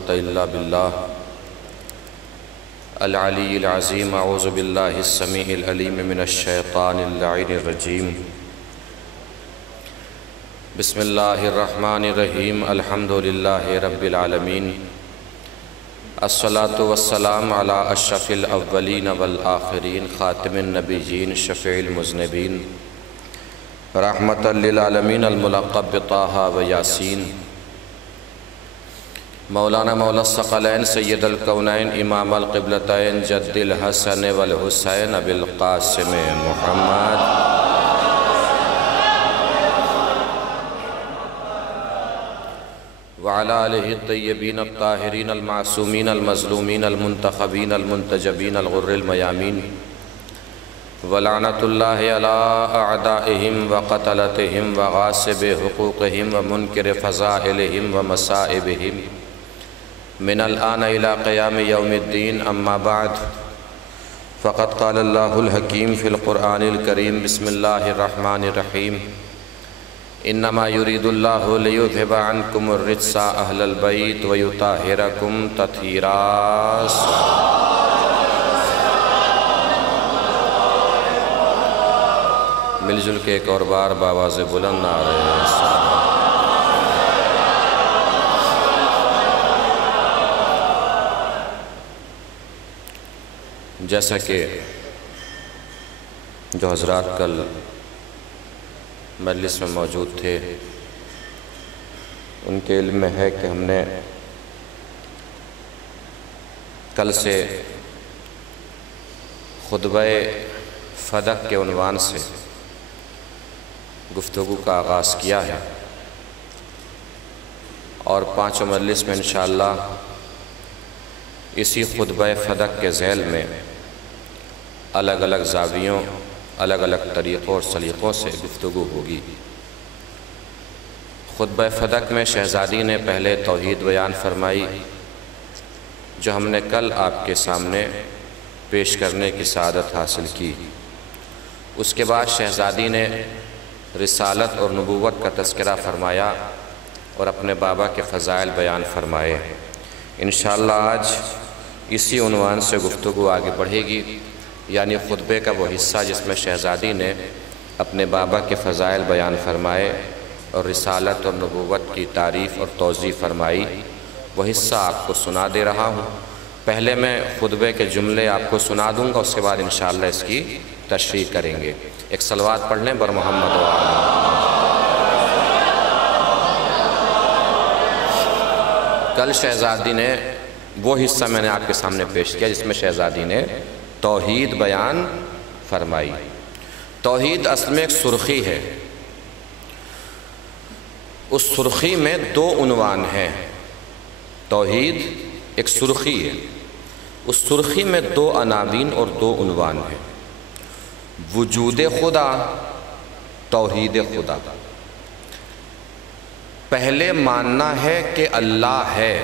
قوة إلا بالله العلی العظیم۔ اعوذ باللہ السمیع العلیم من الشیطان اللعین الرجیم۔ بسم اللہ الرحمن الرحیم۔ الحمد للہ رب العالمین، الصلاة والسلام علی اشرف الاولین والآخرین، خاتم النبیین، شفیع المذنبین، رحمۃ للعالمین، الملقب بطٰہٰ و یاسین، مولانا مولا الثقلین، سید الکونین، امام القبلتین، جد الحسن والحسین، ابی القاسم محمد وعلی آلہ الطیبین الطاہرین المعصومین المظلومین المنتخبین المنتجبین الغر المیامین، ولعنۃ اللہ علی اعدائہم وقتلتہم وغاصب حقوقہم ومنکر فضائلہم ومصائبہم من الآن إلى قیام یوم الدین۔ اما بعد فقد قال اللہ الحکیم فی القرآن الکریم۔ بسم اللہ الرحمن الرحیم۔ انما یرید اللہ لیذھب عنکم الرجس اہل البیت ویطہرکم تطہیرا۔ مل جل کے ایک اور بار بآواز بلند نعرہ رسالت۔ جیسا کہ جو حضرات کل مجلس میں موجود تھے ان کے علم میں ہے کہ ہم نے کل سے خطبہ فدق کے عنوان سے گفتگو کا آغاز کیا ہے، اور پانچوں مجلس میں انشاءاللہ اسی خطبہ فدق کے ذیل میں الگ الگ زاویوں، الگ الگ طریقوں اور سلیقوں سے گفتگو ہوگی۔ خطبہ فدق میں شہزادی نے پہلے توحید بیان فرمائی، جو ہم نے کل آپ کے سامنے پیش کرنے کی سعادت حاصل کی۔ اس کے بعد شہزادی نے رسالت اور نبوت کا تذکرہ فرمایا اور اپنے بابا کے فضائل بیان فرمائے۔ انشاءاللہ آج اسی عنوان سے گفتگو آگے بڑھے گی، یعنی خطبے کا وہ حصہ جس میں شہزادی نے اپنے بابا کے فضائل بیان فرمائے اور رسالت اور نبوت کی تعریف اور توضیح فرمائی، وہ حصہ آپ کو سنا دے رہا ہوں۔ پہلے میں خطبے کے جملے آپ کو سنا دوں گا، اس کے بعد انشاءاللہ اس کی تشریح کریں گے۔ ایک صلوات پڑھ لیں بر محمد و آل محمد۔ کل شہزادی نے وہ حصہ میں نے آپ کے سامنے پیش کیا جس میں شہزادی نے توحید بیان فرمائی۔ توحید اصل میں ایک سرخی ہے، اس سرخی میں دو عنوان ہیں۔ توحید ایک سرخی ہے، اس سرخی میں دو عناوین اور دو عنوان ہیں۔ وجود خدا، توحید خدا۔ پہلے ماننا ہے کہ اللہ ہے۔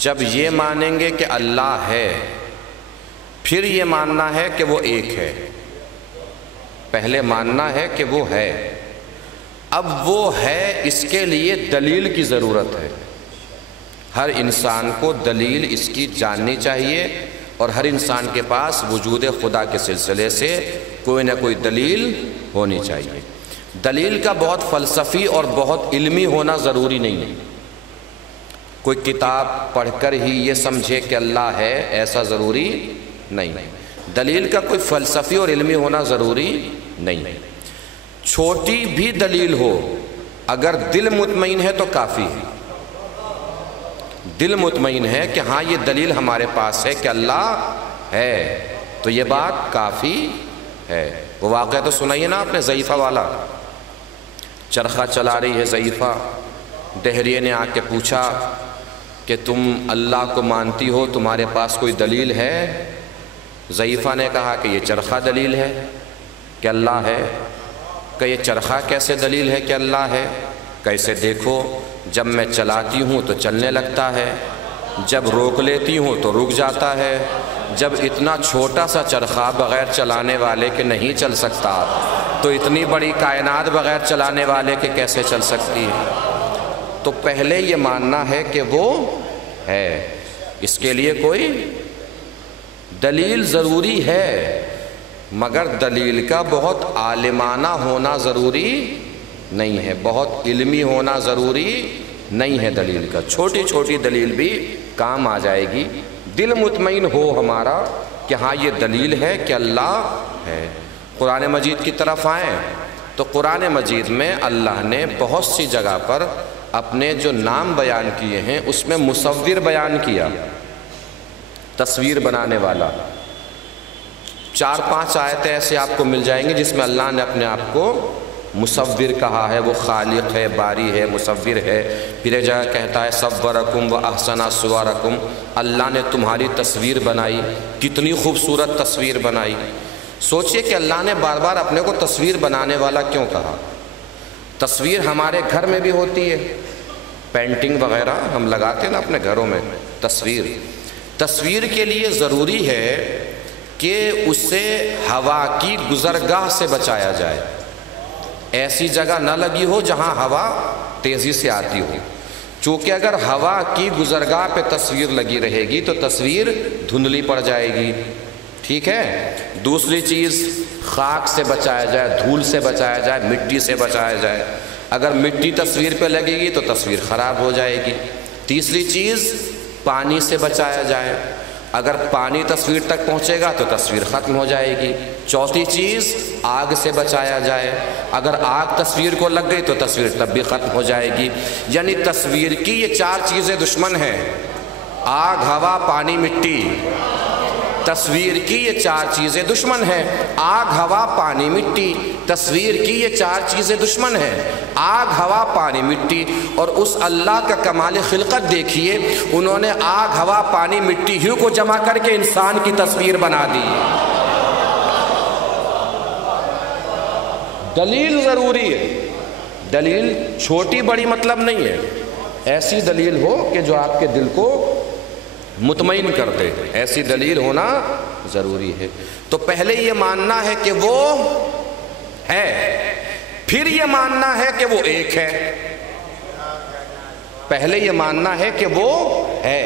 جب یہ مانیں گے کہ اللہ ہے، پھر یہ ماننا ہے کہ وہ ایک ہے۔ پہلے ماننا ہے کہ وہ ہے، اب وہ ہے، اس کے لیے دلیل کی ضرورت ہے۔ ہر انسان کو دلیل اس کی جاننی چاہیے، اور ہر انسان کے پاس وجود خدا کے سلسلے سے کوئی نہ کوئی دلیل ہونی چاہیے۔ دلیل کا بہت فلسفی اور بہت علمی ہونا ضروری نہیں ہے۔ کوئی کتاب پڑھ کر ہی یہ سمجھے کہ اللہ ہے، ایسا ضروری نہیں ہے۔ دلیل کا کوئی فلسفی اور علمی ہونا ضروری نہیں ہے۔ چھوٹی بھی دلیل ہو، اگر دل مطمئن ہے تو کافی ہے۔ دل مطمئن ہے کہ ہاں یہ دلیل ہمارے پاس ہے کہ اللہ ہے، تو یہ بات کافی ہے۔ وہ واقعہ تو سنائیے نا آپ نے، ضعیفہ والا۔ چرخہ چلا رہی ہے ضعیفہ، دہریے نے آ کے پوچھا کہ تم اللہ کو مانتی ہو، تمہارے پاس کوئی دلیل ہے؟ ضعیفہ نے کہا کہ یہ چرخہ دلیل ہے کہ اللہ ہے۔ کہ یہ چرخہ کیسے دلیل ہے کہ اللہ ہے؟ کیسے دیکھو، جب میں چلاتی ہوں تو چلنے لگتا ہے، جب روک لیتی ہوں تو رک جاتا ہے، جب اتنا چھوٹا سا چرخہ بغیر چلانے والے کے نہیں چل سکتا تو اتنی بڑی کائنات بغیر چلانے والے کے کیسے چل سکتی ہے؟ تو پہلے یہ ماننا ہے کہ وہ ہے۔ اس کے لیے کوئی دلیل ضروری ہے، مگر دلیل کا بہت عالمانہ ہونا ضروری نہیں ہے، بہت علمی ہونا ضروری نہیں ہے دلیل کا۔ چھوٹی چھوٹی دلیل بھی کام آ جائے گی، دل مطمئن ہو ہمارا کہ ہاں یہ دلیل ہے کہ اللہ ہے۔ قرآن مجید کی طرف آئیں تو قرآن مجید میں اللہ نے بہت سی جگہ پر اپنے جو نام بیان کیے ہیں اس میں مصور بیان کیا، تصویر بنانے والا۔ 4-5 آیتیں ایسے آپ کو مل جائیں گے جس میں اللہ نے اپنے آپ کو مصور کہا ہے، وہ خالق ہے، باری ہے، مصور ہے۔ پھر ایک جگہ کہتا ہے صورکم و احسن صورکم، اللہ نے تمہاری تصویر بنائی، کتنی خوبصورت تصویر بنائی۔ سوچئے کہ اللہ نے بار بار اپنے کو تصویر بنانے والا کیوں کہا؟ تصویر ہمارے گھر میں بھی ہوتی ہے، پینٹنگ وغیرہ ہم لگاتے ہیں نا اپنے گھروں میں۔ تصویر کے لیے ضروری ہے کہ اسے ہوا کی گزرگاہ سے بچایا جائے، ایسی جگہ نہ لگی ہو جہاں ہوا تیزی سے آتی ہو، چونکہ اگر ہوا کی گزرگاہ پہ تصویر لگی رہے گی تو تصویر دھندلی پڑ جائے گی، ٹھیک ہے۔ دوسری چیز، خاک سے بچایا جائے، دھول سے بچایا جائے، مٹی سے بچایا جائے، اگر مٹی تصویر پہ لگے گی تو تصویر خراب ہو جائے گی۔ تیسری چیز، پانی سے بچایا جائے، اگر پانی تصویر تک پہنچے گا تو تصویر ختم ہو جائے گی۔ چوتھی چیز، آگ سے بچایا جائے، اگر آگ تصویر کو لگ گئی تو تصویر تب بھی ختم ہو جائے گی۔ یعنی تصویر کی یہ 4 چیزیں دشمن ہیں، آگ، ہوا، پانی، مٹی۔ تصویر کی یہ 4 چیزیں دشمن ہیں، آگ، ہوا، پانی، مٹی۔ تصویر کی یہ 4 چیزیں دشمن ہیں، آگ، ہوا، پانی، مٹی۔ اور اس اللہ کا کمال خلقت دیکھیے، انہوں نے آگ، ہوا، پانی، مٹی ہی کو جمع کر کے انسان کی تصویر بنا دی۔ دلیل ضروری ہے، دلیل چھوٹی بڑی مطلب نہیں ہے، ایسی دلیل ہو کہ جو آپ کے دل کو مطمئن کر دے، ایسی دلیل ہونا ضروری ہے۔ تو پہلے یہ ماننا ہے کہ وہ ہے، پھر یہ ماننا ہے کہ وہ ایک ہے۔ پہلے یہ ماننا ہے کہ وہ ہے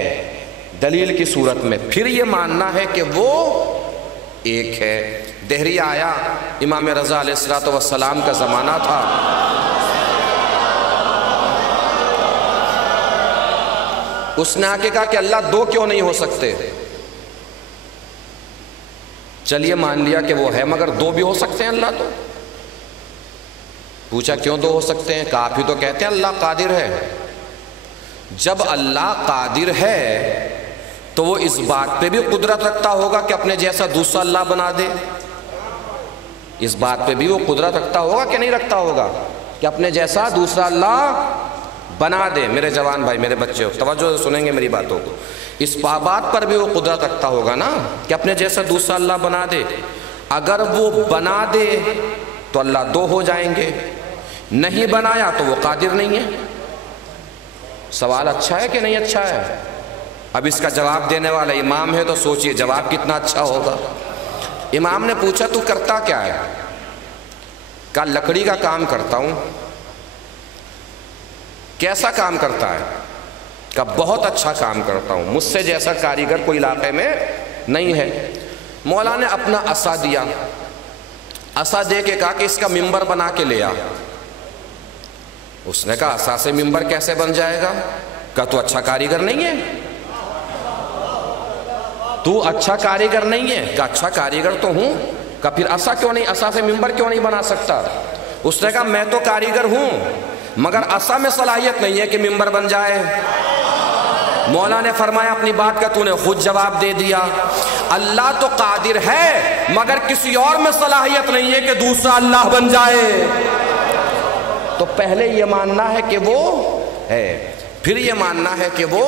دلیل کی صورت میں، پھر یہ ماننا ہے کہ وہ ایک ہے۔ دہریہ آیا، امام رضا علیہ السلام کا زمانہ تھا، اس نے آ کے کہا کہ اللہ 2 کیوں نہیں ہو سکتے؟ چلیے مان لیا کہ وہ ہے، مگر 2 بھی ہو سکتے ہیں اللہ تو؟ پوچھا کیوں 2 ہو سکتے ہیں؟ کہا آپ ہی تو کہتے ہیں اللہ قادر ہے۔ جب اللہ قادر ہے تو وہ اس بات پہ بھی قدرت رکھتا ہوگا کہ اپنے جیسا دوسرا اللہ بنا دے؟ اس بات پہ بھی وہ قدرت رکھتا ہوگا کہ نہیں رکھتا ہوگا کہ اپنے جیسا دوسرا اللہ بنا دے؟ میرے جوان بھائی، میرے بچے توجہ سے سنیں گے میری باتوں کو، اس بات پر بھی وہ قدرت رکھتا ہوگا نا کہ اپنے جیسا دوسرا اللہ بنا دے۔ اگر وہ بنا دے تو اللہ 2 ہو جائیں گے، نہیں بنایا تو وہ قادر نہیں ہے۔ سوال اچھا ہے کہ نہیں اچھا ہے؟ اب اس کا جواب دینے والا امام ہے تو سوچئے جواب کتنا اچھا ہوگا۔ امام نے پوچھا تو کرتا کیا ہے؟ کہا لکڑی کا کام کرتا ہوں۔ کیسا کام کرتا ہے؟ کہا بہت اچھا کام کرتا ہوں، مجھ سے جیسا کاریگر کوئی علاقے میں نہیں ہے۔ مولا نے اپنا عصا دیا، عصا دے کے کہا کہ اس کا ممبر بنا کے لے آ۔ اس نے کہا عصا سے ممبر کیسے بن جائے گا؟ کہا تو اچھا کاریگر نہیں ہے؟ تو اچھا کاریگر نہیں ہے؟ کہا اچھا کاریگر تو ہوں۔ کہا پھر عصا کیوں نہیں، عصا سے ممبر کیوں نہیں بنا سکتا؟ اس نے کہا میں تو کاریگر ہوں مگر عصا میں صلاحیت نہیں ہے کہ ممبر بن جائے۔ مولا نے فرمایا اپنی بات کا تو نے خود جواب دے دیا، اللہ تو قادر ہے مگر کسی اور میں صلاحیت نہیں ہے کہ دوسرا اللہ بن جائے۔ تو پہلے یہ ماننا ہے کہ وہ ہے، پھر یہ ماننا ہے کہ وہ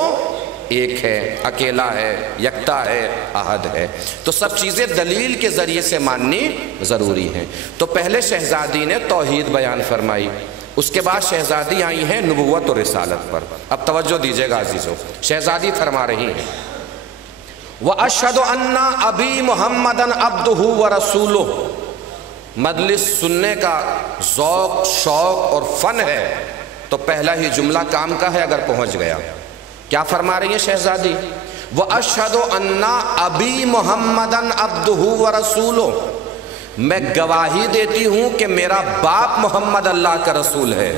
ایک ہے، اکیلا ہے، یکتا ہے، احد ہے۔ تو سب چیزیں دلیل کے ذریعے سے ماننی ضروری ہیں۔ تو پہلے شہزادی نے توحید بیان فرمائی، اس کے بعد شہزادی آئی ہیں نبوت اور رسالت پر۔ اب توجہ دیجئے گا عزیزو، شہزادی فرما رہی ہیں وَأَشْهَدُ أَنَّ أَبِي مُحَمَّدًا عَبْدُهُ وَرَسُولُهُ۔ مجلس سننے کا ذوق، شوق اور فن ہے تو پہلا ہی جملہ کام کا ہے اگر پہنچ گیا۔ کیا فرما رہی ہیں شہزادی؟ وَأَشْهَدُ أَنَّ أَبِي مُحَمَّدًا عَبْدُهُ وَرَسُولُهُ، میں گواہی دیتی ہوں کہ میرا باپ محمد اللہ کا رسول ہے۔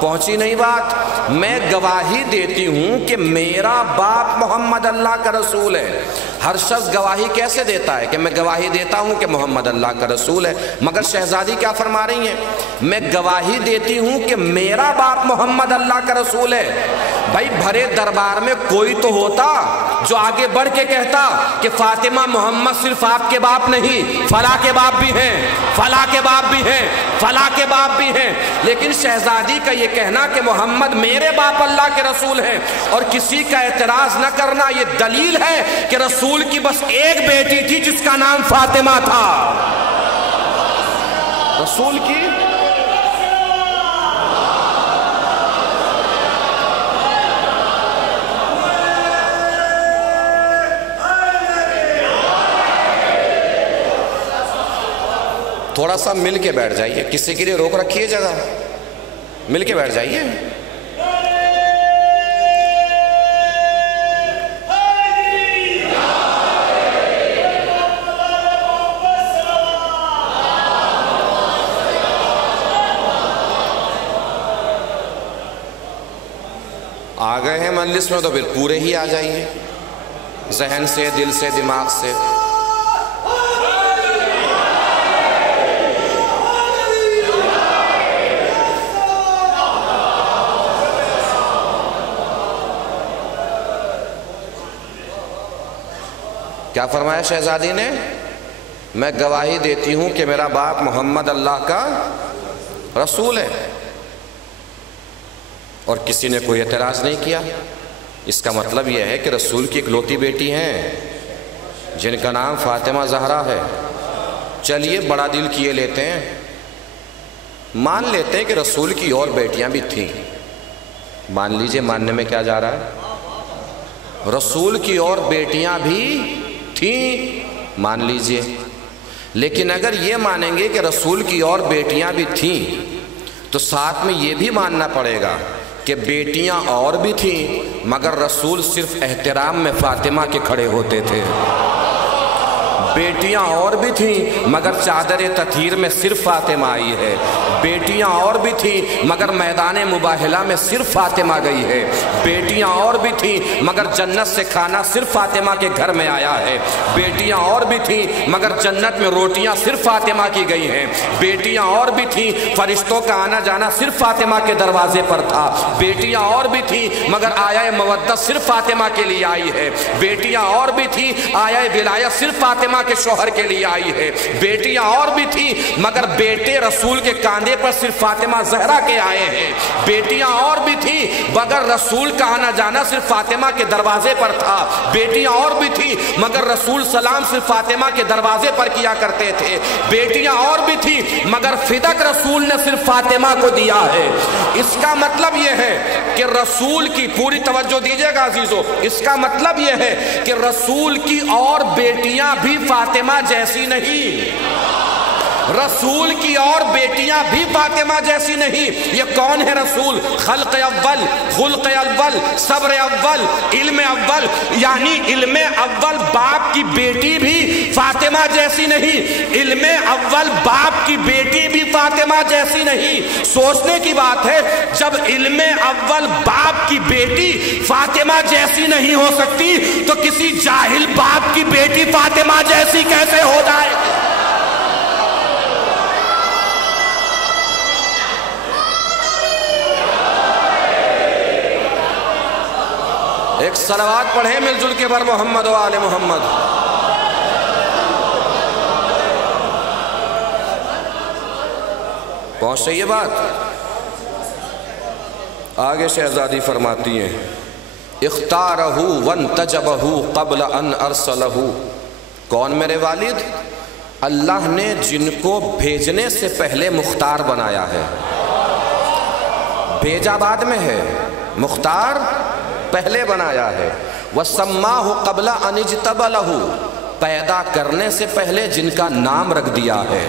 پہنچی نہیں بات؟ میں گواہی دیتی ہوں کہ میرا باپ محمد اللہ کا رسول ہے۔ ہر شخص گواہی کیسے دیتا ہے کہ میں گواہی دیتا ہوں کہ محمد اللہ کا رسول ہے، مگر شہزادی کیا فرما رہی ہیں؟ میں گواہی دیتی ہوں کہ میرا باپ محمد اللہ کا رسول ہے۔ بھائی بھرے دربار میں کوئی تو ہوتا جو آگے بڑھ کے کہتا کہ فاطمہ محمد صرف آپ کے باپ نہیں، فلاں کے باپ بھی ہیں، فلاں کے باپ بھی ہیں، فلاں کے باپ بھی ہیں۔ لیکن شہزادی کا یہ کہنا کہ محمد میرے باپ اللہ کے رسول ہیں اور کسی کا اعتراض نہ کرنا، یہ دلیل ہے کہ رسول کی بس ایک بیٹی تھی جس کا نام فاطمہ تھا۔ رسول کی تھوڑا سا مل کے بیٹھ جائیے، کسی کے لیے روک رکھیے جگہ، مل کے بیٹھ جائیے۔ آ گئے ہیں مجلس میں تو پھر پورے ہی آ جائیے، ذہن سے، دل سے، دماغ سے۔ کیا فرمایا شہزادی نے؟ میں گواہی دیتی ہوں کہ میرا باپ محمد اللہ کا رسول ہے، اور کسی نے کوئی اعتراض نہیں کیا۔ اس کا مطلب یہ ہے کہ رسول کی اکلوتی بیٹی ہیں جن کا نام فاطمہ زہرا ہے۔ چلیے بڑا دل کیے لیتے ہیں، مان لیتے ہیں کہ رسول کی اور بیٹیاں بھی تھیں۔ مان لیجئے، ماننے میں کیا جا رہا ہے؟ رسول کی اور بیٹیاں بھی تھیں، مان لیجئے۔ لیکن اگر یہ مانیں گے کہ رسول کی اور بیٹیاں بھی تھیں تو ساتھ میں یہ بھی ماننا پڑے گا کہ بیٹیاں اور بھی تھیں مگر رسول صرف احترام میں فاطمہ کے کھڑے ہوتے تھے۔ بیٹیاں اور بھی تھیں مگر چادر تطہیر میں صرف فاطمہ آئی ہے۔ بیٹیاں اور بھی تھیں مگر میدان مباہلہ میں صرف فاطمہ گئی ہے۔ بیٹیاں اور بھی تھیں مگر جنت سے کھانا صرف فاطمہ کے گھر میں آیا ہے۔ بیٹیاں اور بھی تھیں مگر جنت میں روٹیاں صرف فاطمہ کی گئی ہیں۔ بیٹیاں اور بھی تھیں، فرشتوں کا آنا جانا صرف فاطمہ کے دروازے پر تھا۔ بیٹیاں اور بھی تھیں مگر آیا مودت صرف فاطمہ کے لیے آئی ہے۔ بیٹیاں اور بھی تھیں، آیا ولایت صرف فاطمہ کے شوہر کے لیے آئی ہے۔ بیٹیاں اور بھی تھیں مگر بیٹے رسول کے کاندھے پر صرف فاطمہ زہرا کے آئے ہیں۔ بیٹیاں اور بھی تھیں مگر رسول کا آنا جانا صرف فاطمہ کے دروازے پر تھا۔ بیٹیاں اور بھی تھیں مگر رسول سلام صرف فاطمہ کے دروازے پر کیا کرتے تھے۔ بیٹیاں اور بھی تھیں مگر فدق رسول نے صرف فاطمہ کو دیا ہے۔ اس کا مطلب یہ ہے کہ رسول کی، پوری توجہ دیجئے گا عزیزو، اس کا مطلب یہ ہے کہ رسول کی اور بیٹیاں بھی فاطمہ جیسی نہیں۔ رسول کی اور بیٹیاں بھی فاطمہ جیسی نہیں۔ یہ کون ہے رسول؟ خلق اول، خلق اول، صبر اول، علم اول، یعنی علم اول باپ کی بیٹی بھی فاطمہ جیسی نہیں، علم اول باپ کی بیٹی بھی فاطمہ جیسی نہیں۔ سوچنے کی بات ہے، جب علم اول باپ کی بیٹی فاطمہ جیسی نہیں ہو سکتی تو کسی جاہل باپ کی بیٹی فاطمہ جیسی کیسے ہو جائے؟ ایک صلوات پڑھیں مل جل کے بر محمد و آل محمد۔ پہنچ رہی ہے بات؟ آگے شہزادی فرماتی ہیں اختارہ وانتجبہ قبل ان ارسلہ۔ کون میرے والد؟ اللہ نے جن کو بھیجنے سے پہلے مختار بنایا ہے۔ بھیجا بعد میں ہے، مختار پہلے بنایا ہے۔ وَسَمَّاهُ قَبْلَ أَنِ اجْتَبَ لَهُ، پیدا کرنے سے پہلے جن کا نام رکھ دیا ہے۔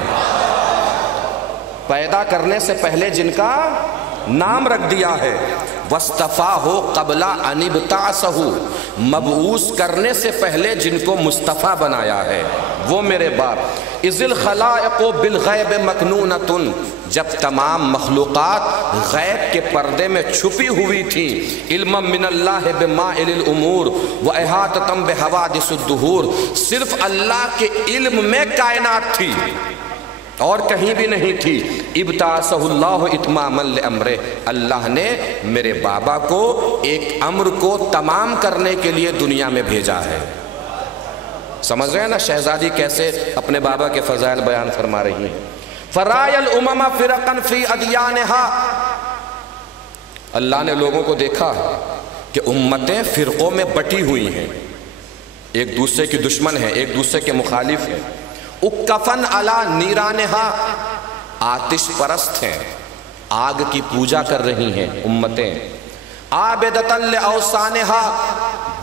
پیدا کرنے سے پہلے جن کا نام رکھ دیا ہے، وَاسْتَفَاهُ قَبْلَ أَنِ ابْتَعَثَهُ، مبعوث کرنے سے پہلے جن کو مصطفیٰ بنایا ہے وہ میرے باپ۔ اِذِ الْخَلَائِقُ بِالْغَيْبِ مَكْنُونَةٌ، جب تمام مخلوقات غیب کے پردے میں چھپی ہوئی تھی، علما من اللہ بمائل الامور واحاطۃ بحوادث الدہور، صرف اللہ کے علم میں کائنات تھی اور کہیں بھی نہیں تھی۔ ابتعثہ اللہ اتماما لامرہ، اللہ نے میرے بابا کو ایک امر کو تمام کرنے کے لیے دنیا میں بھیجا ہے۔ سمجھ رہے ہیں نا شہزادی کیسے اپنے بابا کے فضائل بیان فرما رہی ہیں۔ فرائے الامم فرقا فی ادیانہا، اللہ نے لوگوں کو دیکھا کہ امتیں فرقوں میں بٹی ہوئی ہیں، ایک دوسرے کی دشمن ہیں، ایک دوسرے کے مخالف ہیں۔ اکفن علی نیرانہا، آتش پرست ہیں، آگ کی پوجا کر رہی ہیں امتیں۔ عابدۃ لاوثانہا،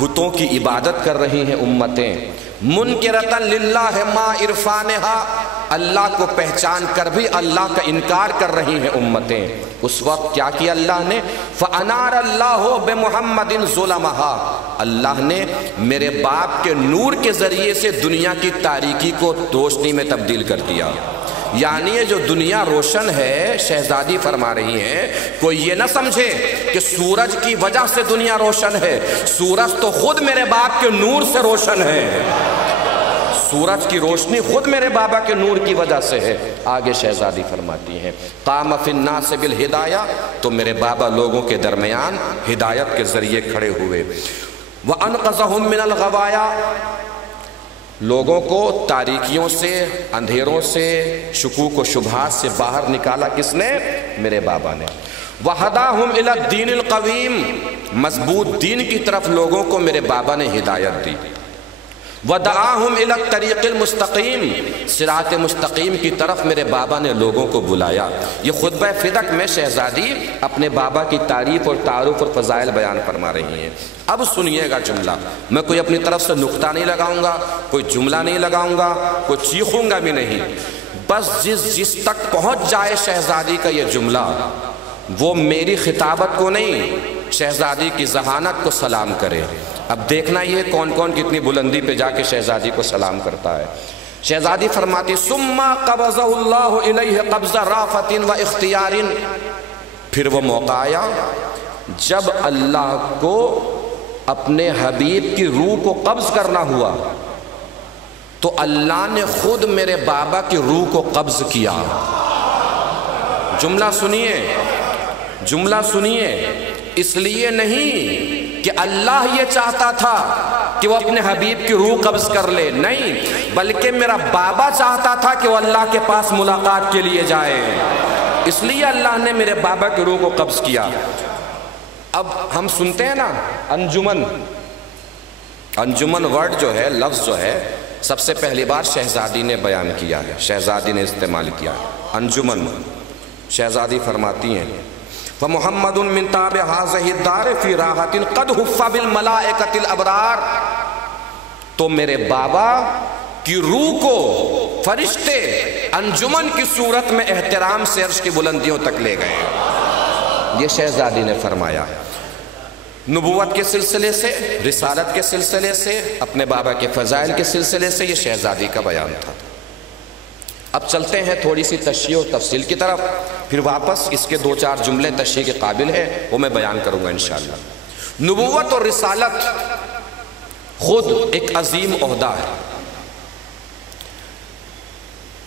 بتوں کی عبادت کر رہی ہیں امتیں۔ منکرۃ للہ ما عرفانہا، اللہ کو پہچان کر بھی اللہ کا انکار کر رہی ہیں امتیں۔ اس وقت کیا کیا اللہ نے؟ فَأَنَارَ اللَّهُ بِمُحَمَّدٍ ظُلَمَهَا، اللہ نے میرے باپ کے نور کے ذریعے سے دنیا کی تاریکی کو روشنی میں تبدیل کر دیا۔ یعنی یہ جو دنیا روشن ہے، شہزادی فرما رہی ہیں، کوئی یہ نہ سمجھے کہ سورج کی وجہ سے دنیا روشن ہے، سورج تو خود میرے باپ کے نور سے روشن ہے، سورج کی روشنی خود میرے بابا کے نور کی وجہ سے ہے۔ آگے شہزادی فرماتی ہیں، قام فی الناس بالہدایہ، تو میرے بابا لوگوں کے درمیان ہدایت کے ذریعے کھڑے ہوئے۔ وانقذہم من الغوایا، لوگوں کو تاریکیوں سے، اندھیروں سے، شکوک و شبہات سے باہر نکالا کس نے؟ میرے بابا نے۔ وہداہم الی الدین القویم، مضبوط دین کی طرف لوگوں کو میرے بابا نے ہدایت دی۔ وَدَعَاهُمْ إِلَى الطَّرِيقِ الْمُسْتَقِيمِ، صراط مستقیم کی طرف میرے بابا نے لوگوں کو بلایا۔ یہ خطبہ فدق میں شہزادی اپنے بابا کی تعریف اور تعارف اور فضائل بیان فرما رہی ہیں۔ اب سنیے گا جملہ، میں کوئی اپنی طرف سے نقطہ نہیں لگاؤں گا، کوئی جملہ نہیں لگاؤں گا، کوئی چیخوں گا بھی نہیں، بس جس تک پہنچ جائے شہزادی کا یہ جملہ، وہ میری خطابت کو نہیں، شہزادی کی ذہانت کو سلام کرے۔ اب دیکھنا یہ کون کون کتنی بلندی پہ جا کے شہزادی کو سلام کرتا ہے۔ شہزادی فرماتی ثم قبضہ اللہ الیہ قبضہ رافت و اختیار، پھر وہ موقع آیا جب اللہ کو اپنے حبیب کی روح کو قبض کرنا ہوا تو اللہ نے خود میرے بابا کی روح کو قبض کیا۔ جملہ سنیے، جملہ سنیے، اس لیے نہیں کہ اللہ یہ چاہتا تھا کہ وہ اپنے حبیب کی روح قبض کر لے، نہیں، بلکہ میرا بابا چاہتا تھا کہ وہ اللہ کے پاس ملاقات کے لیے جائے، اس لیے اللہ نے میرے بابا کی روح کو قبض کیا۔ اب ہم سنتے ہیں نا انجمن، انجمن ورڈ جو ہے، لفظ جو ہے، سب سے پہلی بار شہزادی نے بیان کیا ہے، شہزادی نے استعمال کیا ہے انجمن۔ شہزادی فرماتی ہیں فَمُحَمَّدٌ مِّن تَابِ هَٰذِهِ الدَّارِ فِي رَاحَةٍ قَدْ حُفَّ بِالْمَلَائِكَةِ الْأَبْرَارِ، تو میرے بابا کی روح کو فرشتے انجمن کی صورت میں احترام سے عرش کی بلندیوں تک لے گئے۔ یہ شہزادی نے فرمایا، نبوت کے سلسلے سے، رسالت کے سلسلے سے، اپنے بابا کے فضائل کے سلسلے سے یہ شہزادی کا بیان تھا۔ اب چلتے ہیں تھوڑی سی تشریح و تفصیل کی طرف، پھر واپس اس کے دو چار جملے تشریح کے قابل ہیں وہ میں بیان کروں گا انشاءاللہ۔ نبوت اور رسالت خود ایک عظیم عہدہ ہے،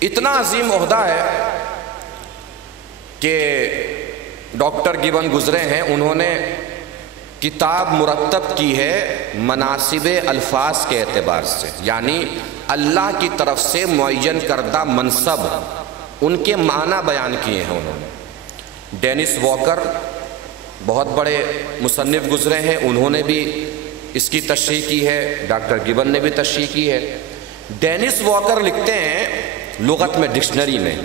اتنا عظیم عہدہ ہے کہ ڈاکٹر گیون گزرے ہیں، انہوں نے کتاب مرتب کی ہے مناسب الفاظ کے اعتبار سے، یعنی اللہ کی طرف سے معین کردہ منصب، ان کے معنی بیان کیے ہیں انہوں نے۔ ڈینس واکر بہت بڑے مصنف گزرے ہیں، انہوں نے بھی اس کی تشریح کی ہے، ڈاکٹر گیون نے بھی تشریح کی ہے۔ ڈینس واکر لکھتے ہیں لغت میں ڈکشنری میں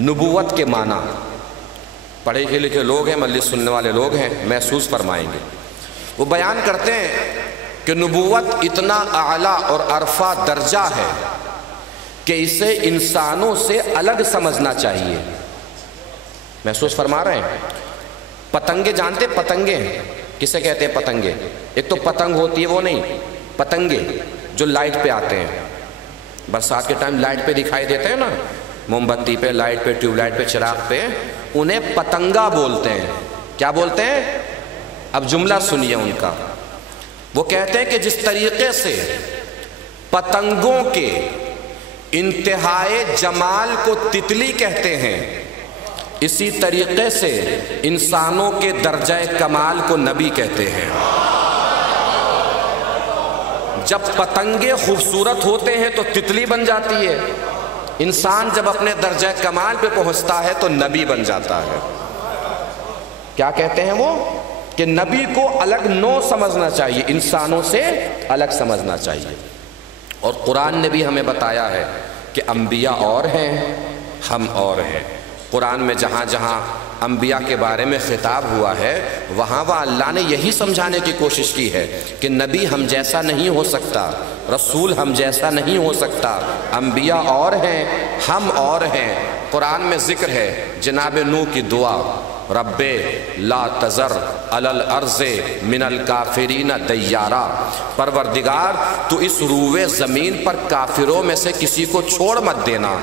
نبوت کے معنی، پڑھے لکھے لوگ ہیں، مجلس سننے والے لوگ ہیں، محسوس فرمائیں گے۔ وہ بیان کرتے ہیں کہ نبوت اتنا اعلیٰ اور عرفہ درجہ ہے کہ اسے انسانوں سے الگ سمجھنا چاہیے، محسوس فرما رہے ہیں؟ پتنگے جانتے؟ پتنگے کسے کہتے ہیں؟ پتنگے ایک تو پتنگ ہوتی ہے وہ نہیں، پتنگے جو لائٹ پہ آتے ہیں، برسات کے ٹائم لائٹ پہ دکھائی دیتے ہیں نا، موم بتی پہ، لائٹ پہ، ٹیوب لائٹ پہ، چراغ پہ، انہیں پتنگا بولتے ہیں۔ کیا بولتے ہیں؟ اب جملہ سنیے ان کا، وہ کہتے ہیں کہ جس طریقے سے پتنگوں کے انتہائے جمال کو تتلی کہتے ہیں، اسی طریقے سے انسانوں کے درجہ کمال کو نبی کہتے ہیں۔ جب پتنگے خوبصورت ہوتے ہیں تو تتلی بن جاتی ہے، انسان جب اپنے درجہ کمال پہ پہنچتا ہے تو نبی بن جاتا ہے۔ کیا کہتے ہیں وہ؟ کہ نبی کو الگ نو سمجھنا چاہیے، انسانوں سے الگ سمجھنا چاہیے۔ اور قرآن نے بھی ہمیں بتایا ہے کہ انبیاء اور ہیں، ہم اور ہیں۔ قرآن میں جہاں جہاں انبیاء کے بارے میں خطاب ہوا ہے وہاں اللہ نے یہی سمجھانے کی کوشش کی ہے کہ نبی ہم جیسا نہیں ہو سکتا، رسول ہم جیسا نہیں ہو سکتا، انبیاء اور ہیں، ہم اور ہیں۔ قرآن میں ذکر ہے جناب نوح کی دعا، رب لا تذر علی الارض من الکافرین دیارا، پروردگار تو اس روئے زمین پر کافروں میں سے کسی کو چھوڑ مت دینا۔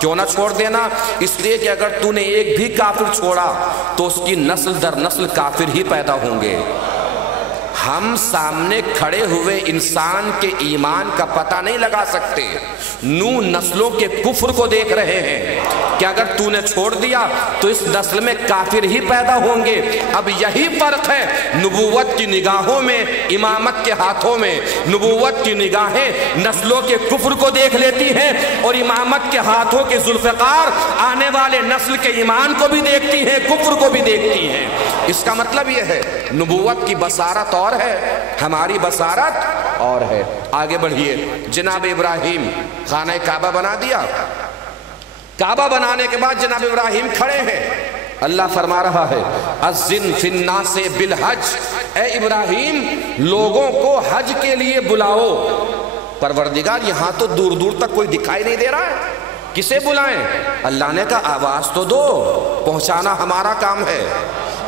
کیوں نہ چھوڑ دینا؟ اس لیے کہ اگر تو نے ایک بھی کافر چھوڑا تو اس کی نسل در نسل کافر ہی پیدا ہوں گے۔ ہم سامنے کھڑے ہوئے انسان کے ایمان کا پتہ نہیں لگا سکتے، نوح نسلوں کے کفر کو دیکھ رہے ہیں کہ اگر تو نے چھوڑ دیا تو اس نسل میں کافر ہی پیدا ہوں گے۔ اب یہی فرق ہے نبوت کی نگاہوں میں، امامت کے ہاتھوں میں۔ نبوت کی نگاہیں نسلوں کے کفر کو دیکھ لیتی ہیں اور امامت کے ہاتھوں کے ذوالفقار آنے والے نسل کے ایمان کو بھی دیکھتی ہیں، کفر کو بھی دیکھتی ہیں۔ اس کا مطلب یہ ہے نبوت کی بصارت اور ہے، ہماری بصارت اور ہے۔ آگے بڑھیے، جناب ابراہیم خانہ کعبہ بنا دیا، کعبہ بنانے کے بعد جناب ابراہیم کھڑے ہیں، اللہ فرما رہا ہے اذن فی الناس بالحج، اے ابراہیم لوگوں کو حج کے لیے بلاؤ۔ پروردگار یہاں تو دور دور تک کوئی دکھائی نہیں دے رہا ہے، کسے بلائیں؟ اللہ نے کہا آواز تو دو، پہنچانا ہمارا کام ہے۔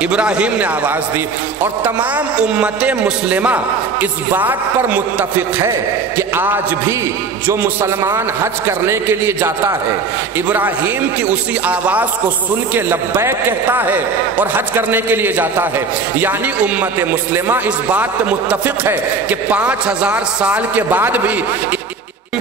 ابراہیم نے آواز دی، اور تمام امت مسلمہ اس بات پر متفق ہے کہ آج بھی جو مسلمان حج کرنے کے لیے جاتا ہے ابراہیم کی اسی آواز کو سن کے لبیک کہتا ہے اور حج کرنے کے لیے جاتا ہے۔ یعنی امت مسلمہ اس بات پہ متفق ہے کہ 5000 سال کے بعد بھی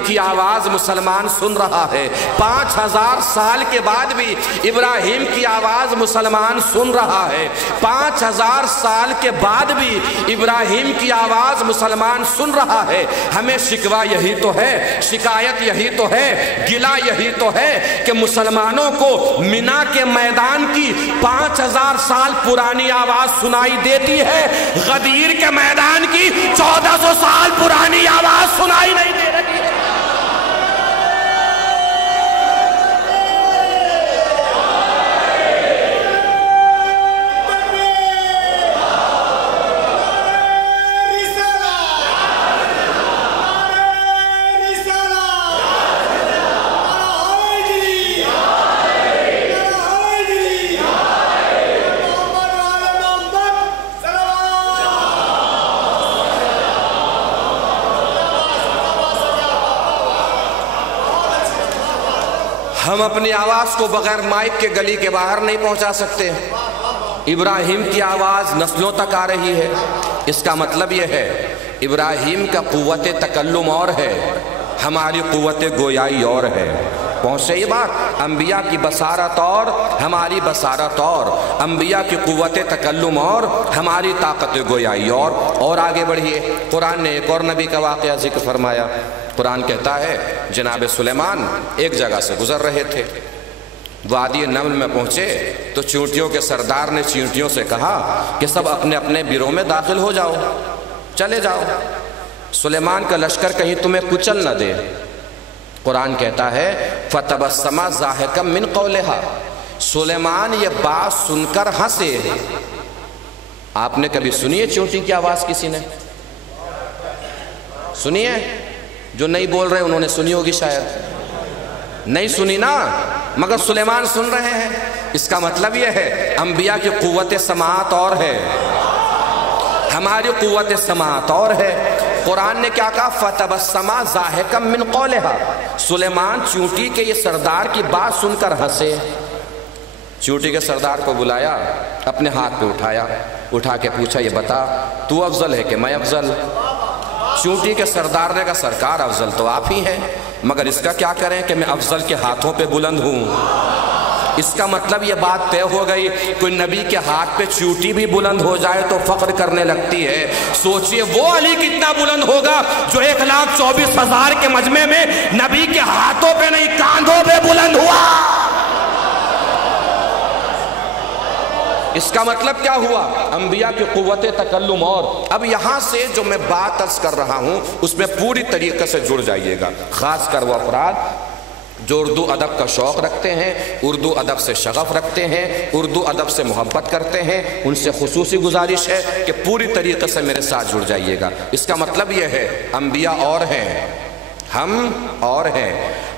کی آواز مسلمان سن رہا ہے، 5000 سال کے بعد بھی ابراہیم کی آواز مسلمان سن رہا ہے، 5000 سال کے بعد بھی ابراہیم کی آواز مسلمان سن رہا ہے۔ ہمیں شکوہ یہی تو ہے، شکایت یہی تو ہے، گلہ یہی تو ہے کہ مسلمانوں کو مینا کے میدان کی 5000 سال پرانی آواز سنائی دیتی ہے، غدیر کے میدان کی 1400 سال پرانی آواز سنائی نہیں دے رہی ہے۔ ہم اپنی آواز کو بغیر مائک کے گلی کے باہر نہیں پہنچا سکتے، ابراہیم کی آواز نسلوں تک آ رہی ہے۔ اس کا مطلب یہ ہے ابراہیم کا قوت تکلم اور ہے، ہماری قوت گویائی اور ہے۔ پہنچے یہ بات؟ انبیاء کی بصارت اور، ہماری بصارت اور، انبیاء کی قوت تکلم اور، ہماری طاقت گویائی اور آگے بڑھیے، قرآن نے ایک اور نبی کا واقعہ ذکر فرمایا۔ قرآن کہتا ہے جناب سلیمان ایک جگہ سے گزر رہے تھے، وادی نمل میں پہنچے تو چونٹیوں کے سردار نے چونٹیوں سے کہا کہ سب اپنے اپنے بیروں میں داخل ہو جاؤ، چلے جاؤ، سلیمان کا لشکر کہیں تمہیں کچل نہ دے۔ قرآن کہتا ہے فَتَبَسَّمَ ضَاحِكًا مِّن قَوْلِهَا، سلیمان یہ بات سن کر ہنسے۔ آپ نے کبھی سنی ہے چونٹی کی آواز؟ کسی نے سنی ہے؟ جو نہیں بول رہے انہوں نے سنی ہوگی، شاید نہیں سنی نا، مگر سلیمان سن رہے ہیں۔ اس کا مطلب یہ ہے انبیاء کی قوت سماعت اور ہے، ہماری قوت سماعت اور ہے۔ قرآن نے کیا کہا؟ فَتَبَسَّمَ ضَاحِكًا مِّن قَوْلِهَا، سلیمان چونٹی کے یہ سردار کی بات سن کر ہنسے۔ چونٹی کے سردار کو بلایا، اپنے ہاتھ پہ اٹھایا، اٹھا کے پوچھا یہ بتا تو افضل ہے کہ میں افضل؟ چونٹی کے سردار نے کہا سرکار افضل تو آپ ہی ہیں، مگر اس کا کیا کریں کہ میں افضل کے ہاتھوں پہ بلند ہوں۔ اس کا مطلب یہ بات طے ہو گئی، کوئی نبی کے ہاتھ پہ چونٹی بھی بلند ہو جائے تو فخر کرنے لگتی ہے۔ سوچئے وہ علی کتنا بلند ہوگا جو 1,24,000 کے مجمع میں نبی کے ہاتھوں پہ نہیں کاندھوں پہ بلند ہوا۔ اس کا مطلب کیا ہوا؟ انبیاء کی قوت تکلم اور۔ اب یہاں سے جو میں بات عرض کر رہا ہوں اس میں پوری طریقے سے جڑ جائیے گا، خاص کر وہ افراد جو اردو ادب کا شوق رکھتے ہیں، اردو ادب سے شغف رکھتے ہیں، اردو ادب سے محبت کرتے ہیں، ان سے خصوصی گزارش ہے کہ پوری طریقے سے میرے ساتھ جڑ جائیے گا۔ اس کا مطلب یہ ہے انبیاء اور ہیں، ہم اور ہیں،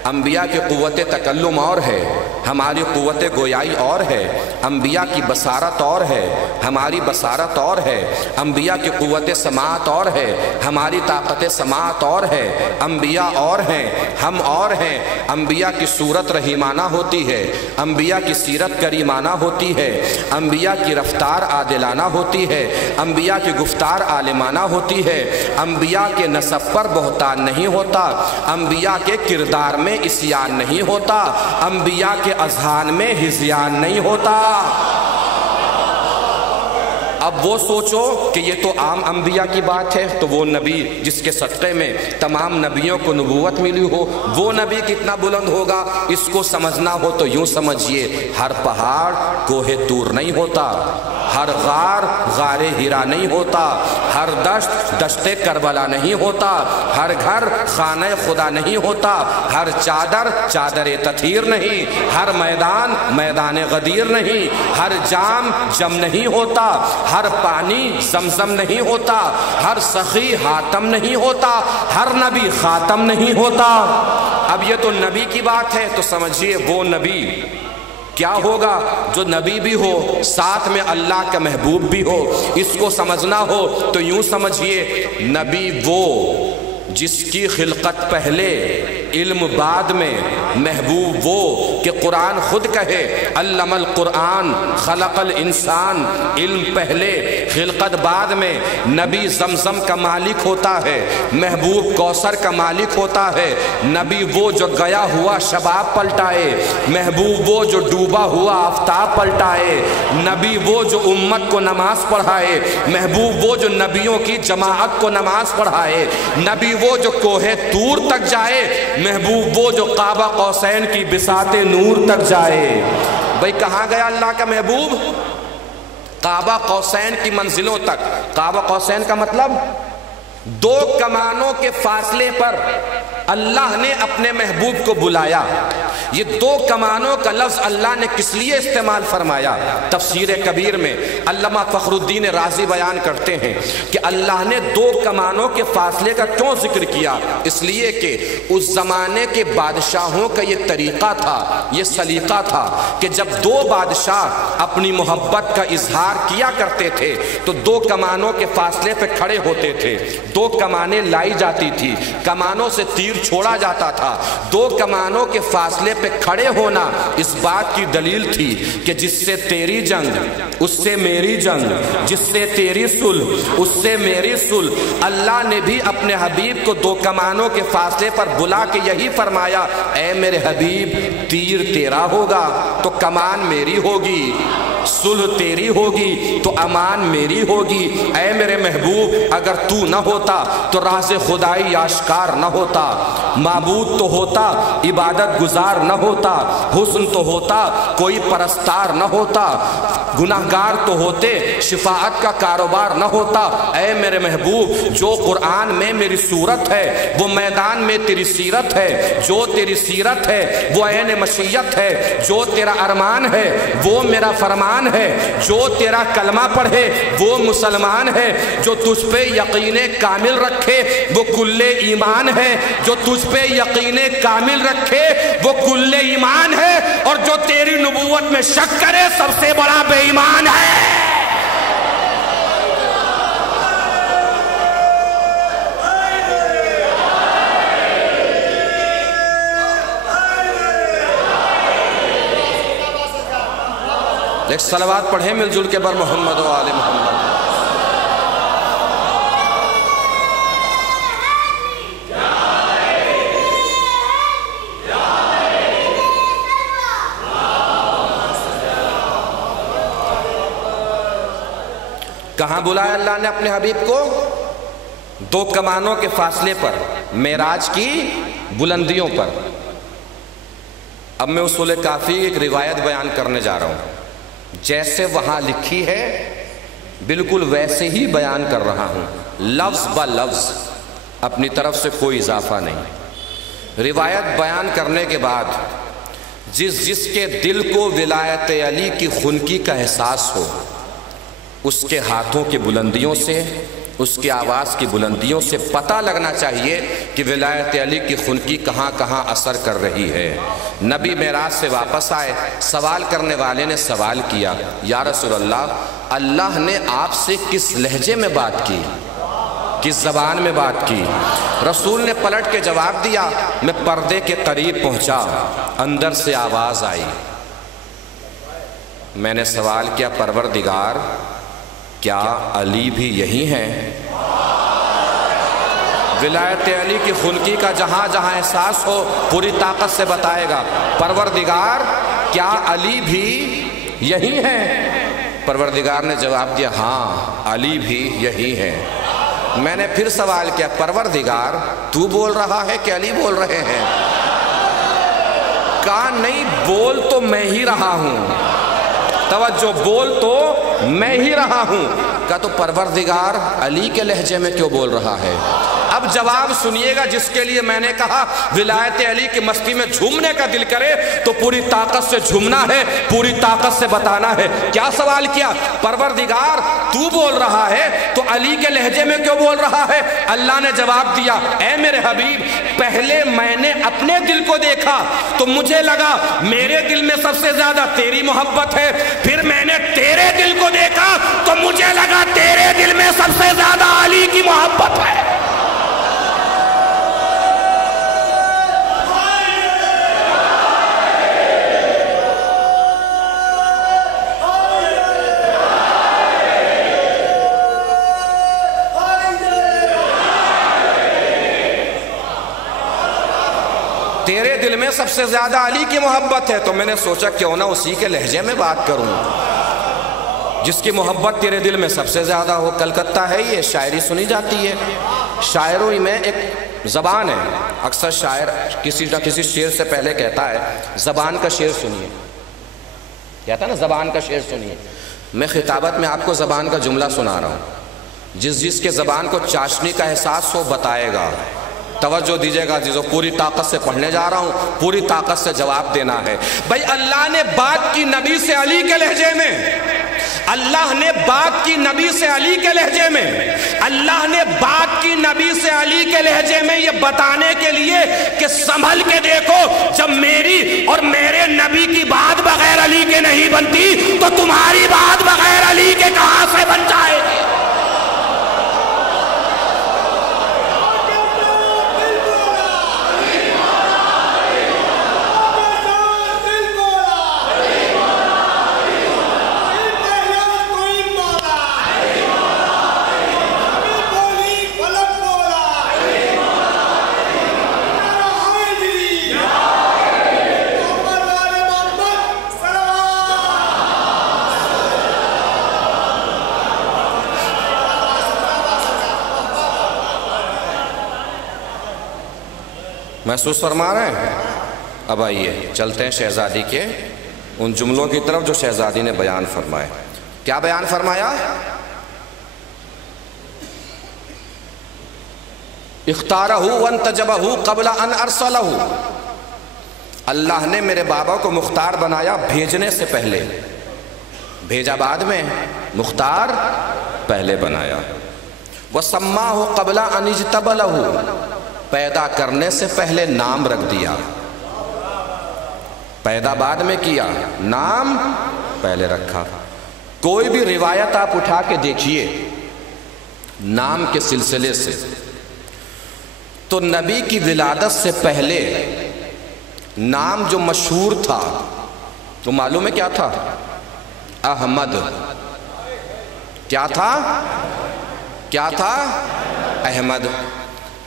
انبیاء کی قوت تکلم اور ہے، ہماری قوت گویائی اور ہے، انبیاء کی بصارت اور ہے، ہماری بصارت اور ہے، انبیاء کی قوت سماعت اور ہے، ہماری طاقت سماعت اور ہے، انبیاء اور ہیں، ہم اور ہیں۔ انبیاء کی صورت رحیمانہ ہوتی ہے، انبیاء کی سیرت کریمانہ ہوتی ہے، انبیاء کی رفتار عادلانہ ہوتی ہے، انبیاء کی گفتار عالمانہ ہوتی ہے، انبیاء کے نسب پر بہتان نہیں ہوتا، انبیاء کے کردار میں عصیان نہیں ہوتا، انبیاء کے اذہان میں ہذیان نہیں ہوتا۔ اب وہ سوچو کہ یہ تو عام انبیاء کی بات ہے، تو وہ نبی جس کے صدقے میں تمام نبیوں کو نبوت ملی ہو، وہ نبی کتنا بلند ہوگا؟ اس کو سمجھنا ہو تو یوں سمجھیے، ہر پہاڑ کوہ طور نہیں ہوتا، ہر غار غار ہیرا نہیں ہوتا، ہر دشت دشت کربلا نہیں ہوتا، ہر گھر خانہ خدا نہیں ہوتا، ہر چادر چادر تطہیر نہیں، ہر میدان میدان غدیر نہیں، ہر جام جم نہیں ہوتا، ہر پانی زمزم نہیں ہوتا، ہر سخی حاتم نہیں ہوتا، ہر نبی خاتم نہیں ہوتا۔ اب یہ تو نبی کی بات ہے، تو سمجھیے وہ نبی کیا ہوگا جو نبی بھی ہو ساتھ میں اللہ کا محبوب بھی ہو۔ اس کو سمجھنا ہو تو یوں سمجھیے، نبی وہ جس کی خلقت پہلے علم بعد میں، محبوب وہ کہ قرآن خود کہے علم القرآن خلق الانسان، علم پہلے خلقت بعد میں۔ نبی زمزم کا مالک ہوتا ہے، محبوب کوثر کا مالک ہوتا ہے، نبی وہ جو گیا ہوا شباب پلٹائے، محبوب وہ جو ڈوبا ہوا آفتاب پلٹائے، نبی وہ جو امت کو نماز پڑھائے، محبوب وہ جو نبیوں کی جماعت کو نماز پڑھائے، نبی وہ جو کوہ طور تک جائے، محبوب وہ جو قاب قوسین کی بساط نور تک جائے۔ بھئی کہاں گیا اللہ کا محبوب؟ قاب قوسین کی منزلوں تک۔ قاب قوسین کا مطلب 2 کمانوں کے فاصلے پر اللہ نے اپنے محبوب کو بلایا۔ یہ 2 کمانوں کا لفظ اللہ نے کس لیے استعمال فرمایا؟ تفسیر کبیر میں علامہ فخر الدین رازی بیان کرتے ہیں کہ اللہ نے 2 کمانوں کے فاصلے کا کیوں ذکر کیا؟ اس لیے کہ اس زمانے کے بادشاہوں کا یہ طریقہ تھا، یہ سلیقہ تھا کہ جب 2 بادشاہ اپنی محبت کا اظہار کیا کرتے تھے تو 2 کمانوں کے فاصلے پہ کھڑے ہوتے تھے، 2 کمانیں لائی جاتی تھی، کمانوں سے تیر چھوڑا جاتا تھا۔ 2 کمانوں کے فاصلے پہ کھڑے ہونا اس بات کی دلیل تھی کہ جس سے تیری جنگ اس سے میری جنگ، جس سے تیری صلح اس سے میری صلح۔ اللہ نے بھی اپنے حبیب کو 2 کمانوں کے فاصلے پر بلا کے یہی فرمایا، اے میرے حبیب تیر تیرا ہوگا تو کمان میری ہوگی، صلح تیری ہوگی تو امان میری ہوگی۔ اے میرے محبوب اگر تو نہ ہوتا تو راز خدائی آشکار نہ ہوتا، معبود تو ہوتا عبادت گزار نہ ہوتا، حسن تو ہوتا کوئی پرستار نہ ہوتا، گناہگار تو ہوتے شفاعت کا کاروبار نہ ہوتا۔ اے میرے محبوب جو قرآن میں میری صورت ہے وہ میدان میں تیری سیرت ہے، جو تیری سیرت ہے وہ عین مشیت ہے، جو تیرا ارمان ہے وہ میرا فرمان مسلمان ہے، جو تیرا کلمہ پڑھے وہ مسلمان ہے، جو تجھ پہ یقین کامل رکھے وہ کل ایمان ہے، جو تجھ پہ یقین کامل رکھے وہ کل ایمان ہے، اور جو تیری نبوت میں شک کرے سب سے بڑا بے ایمان ہے۔ ایک صلوات پڑھیں مل جل کے بر محمد و آل محمد۔ کہاں بلایا اللہ نے اپنے حبیب کو؟ دو کمانوں کے فاصلے پر، معراج کی بلندیوں پر۔ اب میں اصول کافی ایک روایت بیان کرنے جا رہا ہوں، جیسے وہاں لکھی ہے بالکل ویسے ہی بیان کر رہا ہوں، لفظ با لفظ، اپنی طرف سے کوئی اضافہ نہیں۔ روایت بیان کرنے کے بعد جس کے دل کو ولایت علی کی خنکی کا احساس ہو، اس کے ہاتھوں کی بلندیوں سے، اس کی آواز کی بلندیوں سے پتہ لگنا چاہیے کہ ولایت علی کی خنکی کہاں کہاں اثر کر رہی ہے۔ نبی معراج سے واپس آئے، سوال کرنے والے نے سوال کیا، یا رسول اللہ، اللہ نے آپ سے کس لہجے میں بات کی، کس زبان میں بات کی؟ رسول نے پلٹ کے جواب دیا، میں پردے کے قریب پہنچا، اندر سے آواز آئی۔ میں نے سوال کیا، پروردگار کیا علی بھی یہی ہیں؟ ولایت علی کی خنکی کا جہاں جہاں احساس ہو پوری طاقت سے بتائے گا، پروردگار کیا علی بھی یہی ہیں؟ پروردگار نے جواب دیا، ہاں علی بھی یہی ہیں۔ میں نے پھر سوال کیا، پروردگار تو بول رہا ہے کہ علی بول رہے ہیں؟ کہا نہیں، بول تو میں ہی رہا ہوں، توجہ، بول تو میں ہی رہا ہوں۔ کہا تو پروردگار علی کے لہجے میں کیوں بول رہا ہے؟ اب جواب سنیے گا، جس کے لیے میں نے کہا ولایت علی کی مستی میں جھومنے کا دل کرے تو پوری طاقت سے جھومنا ہے، پوری طاقت سے بتانا ہے۔ کیا سوال کیا؟ پروردگار تو بول رہا ہے تو علی کے لہجے میں کیوں بول رہا ہے؟ اللہ نے جواب دیا، اے میرے حبیب، پہلے میں نے اپنے دل کو دیکھا تو مجھے لگا میرے دل میں سب سے زیادہ تیری محبت ہے، پھر میں نے تیرے دل کو دیکھا تو مجھے لگا تیرے دل میں سب سے زیادہ علی کی محبت ہے۔ تیرے دل میں سب سے زیادہ علی کی محبت ہے، تو میں نے سوچا کیوں نہ اسی کے لہجے میں بات کروں، جس کی محبت تیرے دل میں سب سے زیادہ ہو۔ کلکتہ ہے، یہ شاعری سنی جاتی ہے، شاعروں میں ایک زبان ہے، اکثر شاعر کسی نہ کسی شعر سے پہلے کہتا ہے زبان کا شعر سنیے، کہتا ہے نا زبان کا شعر سنیے۔ میں خطابت میں آپ کو زبان کا جملہ سنا رہا ہوں، جس کے زبان کو چاشنی کا احساس ہو بتائے گا۔ توجہ دیجئے گا عزیزو، پوری طاقت سے پڑھنے جا رہا ہوں، پوری طاقت سے جواب دینا ہے۔ بھائی اللہ نے بات کی نبی سے علی کے لہجے میں، اللہ نے بات کی نبی سے علی کے لہجے میں، اللہ نے بات کی نبی سے علی کے لہجے میں یہ بتانے کے لیے کہ سنبھل کے دیکھو، جب میری اور میرے نبی کی بات بغیر علی کے نہیں بنتی تو تمہاری بات بغیر علی کے کہاں سے بن جائے گی؟ محسوس فرما رہے ہیں؟ اب آئیے چلتے ہیں شہزادی کے ان جملوں کی طرف جو شہزادی نے بیان فرمائے۔ کیا بیان فرمایا؟ اختارہ وانتجبہ قبل ان ارسلہ، اللہ نے میرے بابا کو مختار بنایا بھیجنے سے پہلے۔ بھیجا بعد میں، مختار پہلے بنایا۔ وَسَمَّاهُ قَبْلَ أَنِ اجْتَبَ لَهُ، پیدا کرنے سے پہلے نام رکھ دیا، پیدا بعد میں کیا، نام پہلے رکھا۔ کوئی بھی روایت آپ اٹھا کے دیکھیے نام کے سلسلے سے، تو نبی کی ولادت سے پہلے نام جو مشہور تھا تو معلوم ہے کیا تھا؟ احمد۔ کیا تھا؟ کیا تھا؟ احمد۔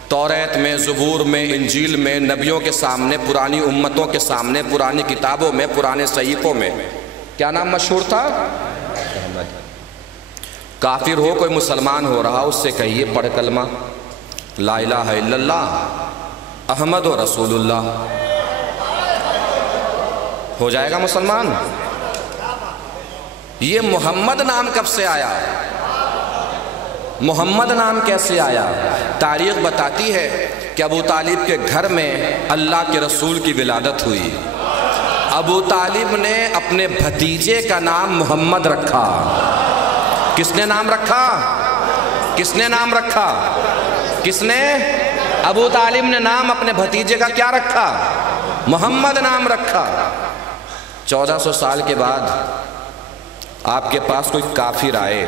توریت میں، زبور میں، انجیل میں، نبیوں کے سامنے، پرانی امتوں کے سامنے، پرانی کتابوں میں، پرانے صحیفوں میں کیا نام مشہور تھا؟ احمد۔ کافر ہو کوئی مسلمان ہو رہا، اس سے کہیے پڑھ کلمہ لا الہ الا اللہ احمد و رسول اللہ، ہو جائے گا مسلمان۔ یہ محمد نام کب سے آیا؟ محمد نام کیسے آیا؟ تاریخ بتاتی ہے کہ ابو طالب کے گھر میں اللہ کے رسول کی ولادت ہوئی۔ ابو طالب نے اپنے بھتیجے کا نام محمد رکھا۔ کس نے نام رکھا؟ کس نے نام رکھا؟ کس نے؟ ابو طالب نے نام اپنے بھتیجے کا کیا رکھا؟ محمد نام رکھا۔ 1400 سال کے بعد آپ کے پاس کوئی کافر آئے،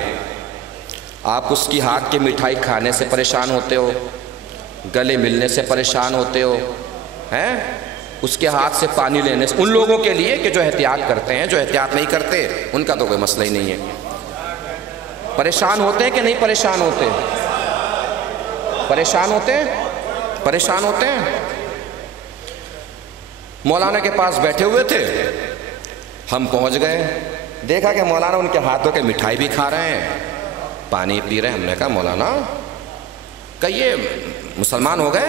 آپ اس کی ہاتھ کی مٹھائی کھانے سے پریشان ہوتے ہو، گلے ملنے سے پریشان ہوتے ہو، ہیں؟ اس کے ہاتھ سے پانی لینے سے، ان لوگوں کے لیے کہ جو احتیاط کرتے ہیں، جو احتیاط نہیں کرتے ان کا تو کوئی مسئلہ ہی نہیں ہے۔ پریشان ہوتے ہیں کہ نہیں پریشان ہوتے؟ پریشان ہوتے ہیں؟ پریشان ہوتے ہیں۔ مولانا کے پاس بیٹھے ہوئے تھے، ہم پہنچ گئے، دیکھا کہ مولانا ان کے ہاتھوں کے مٹھائی بھی کھا رہے ہیں، پانی پی رہے ہیں۔ ہم نے کہا مولانا کہ یہ مسلمان ہو گئے؟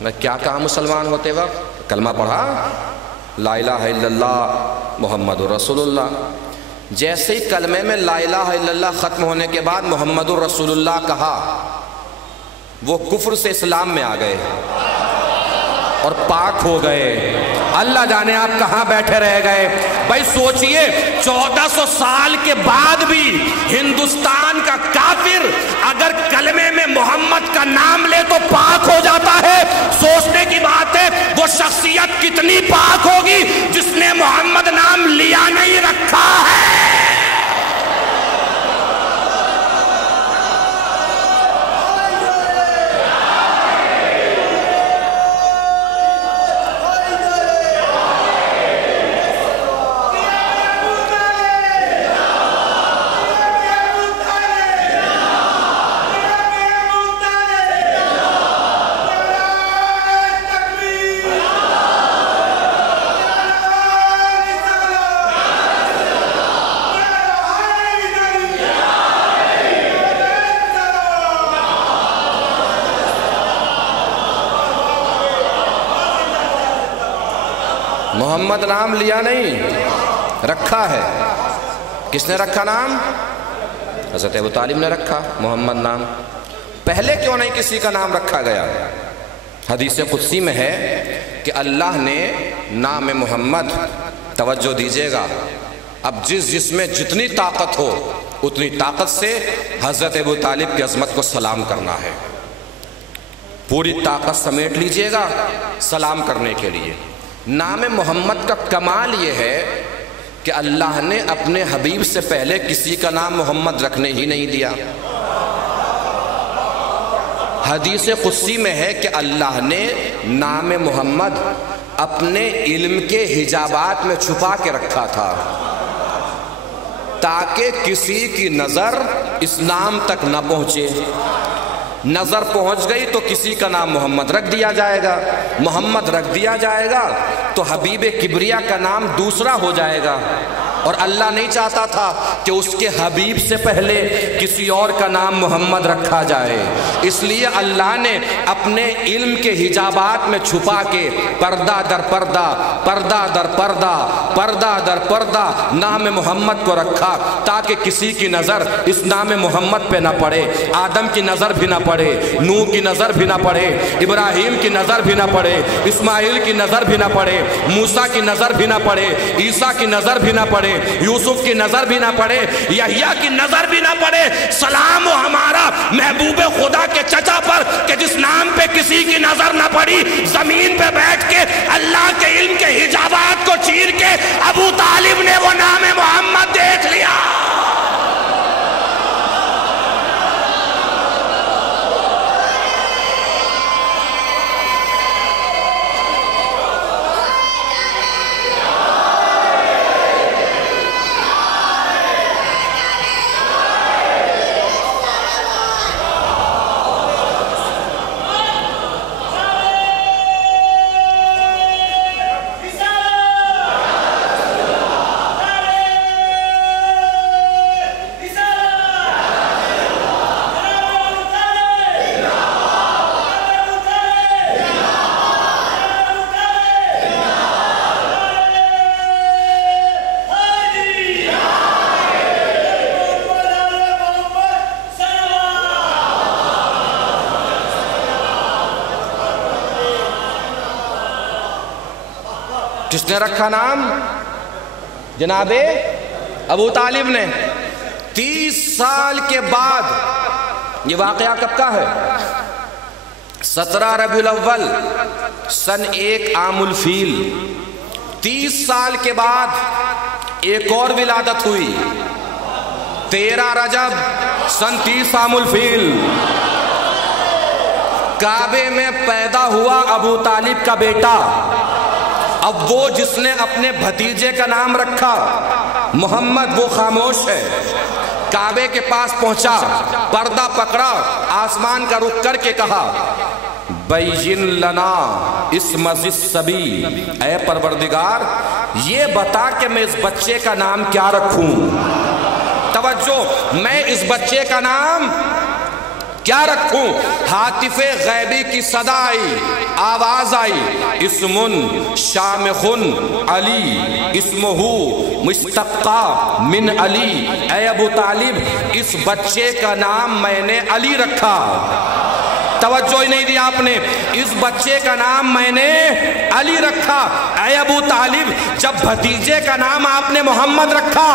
میں کیا کہا مسلمان ہوتے وقت؟ کلمہ پڑھا لا الہ الا اللہ محمد رسول اللہ۔ جیسے ہی کلمے میں لا الہ الا اللہ ختم ہونے کے بعد محمد رسول اللہ کہا، وہ کفر سے اسلام میں آ گئے اور پاک ہو گئے۔ اللہ جانے آپ کہاں بیٹھے رہ گئے۔ بھائی سوچئے 1400 سال کے بعد بھی ہندوستان کا کافر اگر کلمے میں محمد کا نام لے تو پاک ہو جاتا ہے۔ سوچنے کی بات ہے وہ شخصیت کتنی پاک ہوگی جس نے محمد نام لیا نہیں رکھا ہے۔ محمد نام لیا نہیں، رکھا ہے۔ کس نے رکھا نام؟ حضرت ابو طالب نے رکھا محمد نام۔ پہلے کیوں نہیں کسی کا نام رکھا گیا؟ حدیث قدسی میں ہے کہ اللہ نے نام محمد، توجہ دیجئے گا، اب جس میں جتنی طاقت ہو اتنی طاقت سے حضرت ابو طالب کی عظمت کو سلام کرنا ہے۔ پوری طاقت سمیٹ لیجئے گا سلام کرنے کے لیے۔ نام محمد کا کمال یہ ہے کہ اللہ نے اپنے حبیب سے پہلے کسی کا نام محمد رکھنے ہی نہیں دیا۔ حدیث قدسی میں ہے کہ اللہ نے نام محمد اپنے علم کے حجابات میں چھپا کے رکھا تھا تاکہ کسی کی نظر اس نام تک نہ پہنچے۔ نظر پہنچ گئی تو کسی کا نام محمد رکھ دیا جائے گا، محمد رکھ دیا جائے گا تو حبیب کبریا کا نام دوسرا ہو جائے گا، اور اللہ نہیں چاہتا تھا کہ اس کے حبیب سے پہلے کسی اور کا نام محمد رکھا جائے، اس لیے اللہ نے اپنے علم کے حجابات میں چھپا کے پردہ در پردہ، پردہ در پردہ، پردہ در پردہ نام محمد کو رکھا تاکہ کسی کی نظر اس نام محمد پہ نہ پڑے، آدم کی نظر بھی نہ پڑے، نوح کی نظر بھی نہ پڑے، ابراہیم کی نظر بھی نہ پڑے، اسماعیل کی نظر بھی نہ پڑے، موسیٰ کی نظر بھی نہ پڑے، عیسیٰ کی نظر بھی نہ پڑے، پڑے، یوسف کی نظر بھی نہ پڑے، یحییٰ کی نظر بھی نہ پڑے، سلام ہو ہمارا محبوب خدا کے چچا پر کہ جس نام پہ کسی کی نظر نہ پڑی، زمین پہ بیٹھ کے اللہ کے علم کے حجابات کو چیر کے ابو طالب نے وہ نام محمد دیکھ لیا۔ کس نے رکھا نام؟ جناب ابو طالب نے۔ 30 سال کے بعد، یہ واقعہ کب کا ہے؟ 17 ربیع الاول سن 1 عام الفیل۔ 30 سال کے بعد ایک اور ولادت ہوئی، 13 رجب سن 30 عام الفیل۔ کعبے میں پیدا ہوا ابو طالب کا بیٹا۔ اب وہ جس نے اپنے بھتیجے کا نام رکھا محمد، وہ خاموش ہے۔ کعبے کے پاس پہنچا، پردہ پکڑا، آسمان کا رخ کر کے کہا بین لنا اسم الصبی، اے پروردگار یہ بتا کہ میں اس بچے کا نام کیا رکھوں۔ توجہ، میں اس بچے کا نام کیا رکھوں؟ ہاتف غیبی کی صدا آئی، آواز آئی، اسم شامخ علی اسمہ مستقى من علی، اے ابو طالب اس بچے کا نام میں نے علی رکھا۔ توجہ ہی نہیں دی آپ نے، اس بچے کا نام میں نے علی رکھا۔ اے ابو طالب جب بھتیجے کا نام آپ نے محمد رکھا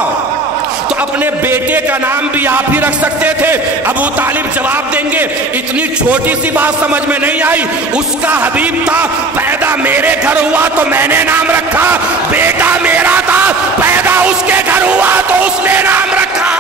تو اپنے بیٹے کا نام بھی آپ ہی رکھ سکتے تھے۔ ابو طالب جواب دیں گے اتنی چھوٹی سی بات سمجھ میں نہیں آئی، اس کا حبیب تھا، پیدا میرے گھر ہوا تو میں نے نام رکھا، بیٹا میرا تھا، پیدا اس کے گھر ہوا تو اس نے نام رکھا۔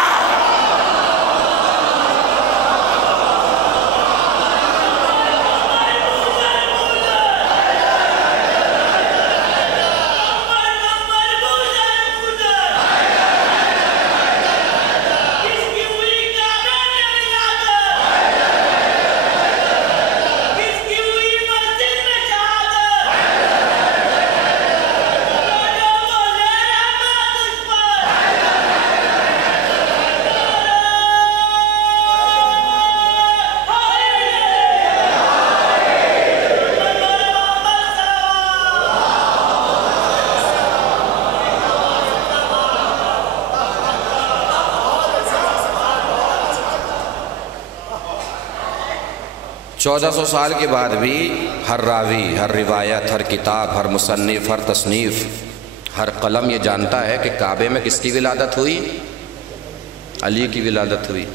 چودہ سو سال کے بعد بھی ہر راوی، ہر روایت، ہر کتاب، ہر مصنف، ہر تصنیف، ہر قلم یہ جانتا ہے کہ کعبے میں کس کی ولادت ہوئی؟ علی کی ولادت ہوئی۔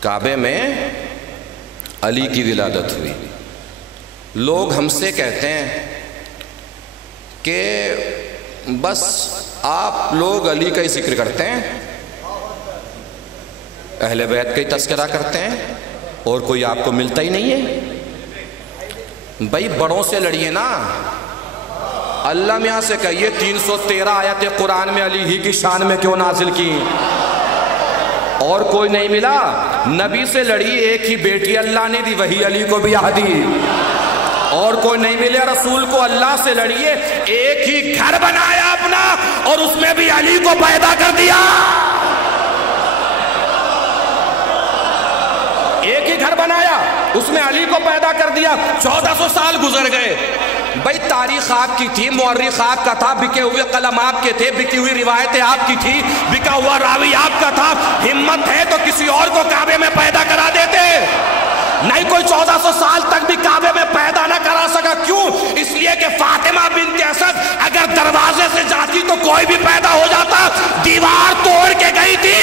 کعبے میں علی کی ولادت ہوئی۔ لوگ ہم سے کہتے ہیں کہ بس آپ لوگ علی کا ہی ذکر کرتے ہیں، اہل بیت کا ہی تذکرہ کرتے ہیں، اور کوئی آپ کو ملتا ہی نہیں ہے۔ بھائی بڑوں سے لڑیے نا، اللہ میاں سے کہیے 313 آیت قرآن میں علی ہی کی شان میں کیوں نازل کی؟ اور کوئی نہیں ملا؟ نبی سے لڑی، ایک ہی بیٹی اللہ نے دی، وہی علی کو بھی دی۔ اور کوئی نہیں ملے رسول کو، اللہ سے لڑیے، ایک ہی گھر بنایا اپنا اور اس میں بھی علی کو پیدا کر دیا۔ ایک ہی گھر بنایا، اس میں علی کو پیدا کر دیا۔ 1400 سال گزر گئے۔ بھائی تاریخ آپ کی تھی، مورخ آپ کا تھا، بکے ہوئے قلم آپ کے تھے، بکی ہوئی روایتیں آپ کی تھی، بکا ہوا راوی آپ کا تھا۔ ہمت ہے تو کسی اور کو کعبے میں پیدا کرا دیتے، نہیں کوئی 1400 سال تک بھی کعبے میں پیدا نہ کرا سکا۔ کیوں؟ اس لیے کہ فاطمہ بنت اسد اگر دروازے سے جاتی تو کوئی بھی پیدا پیدا ہو جاتا، دیوار توڑ کے گئی تھی۔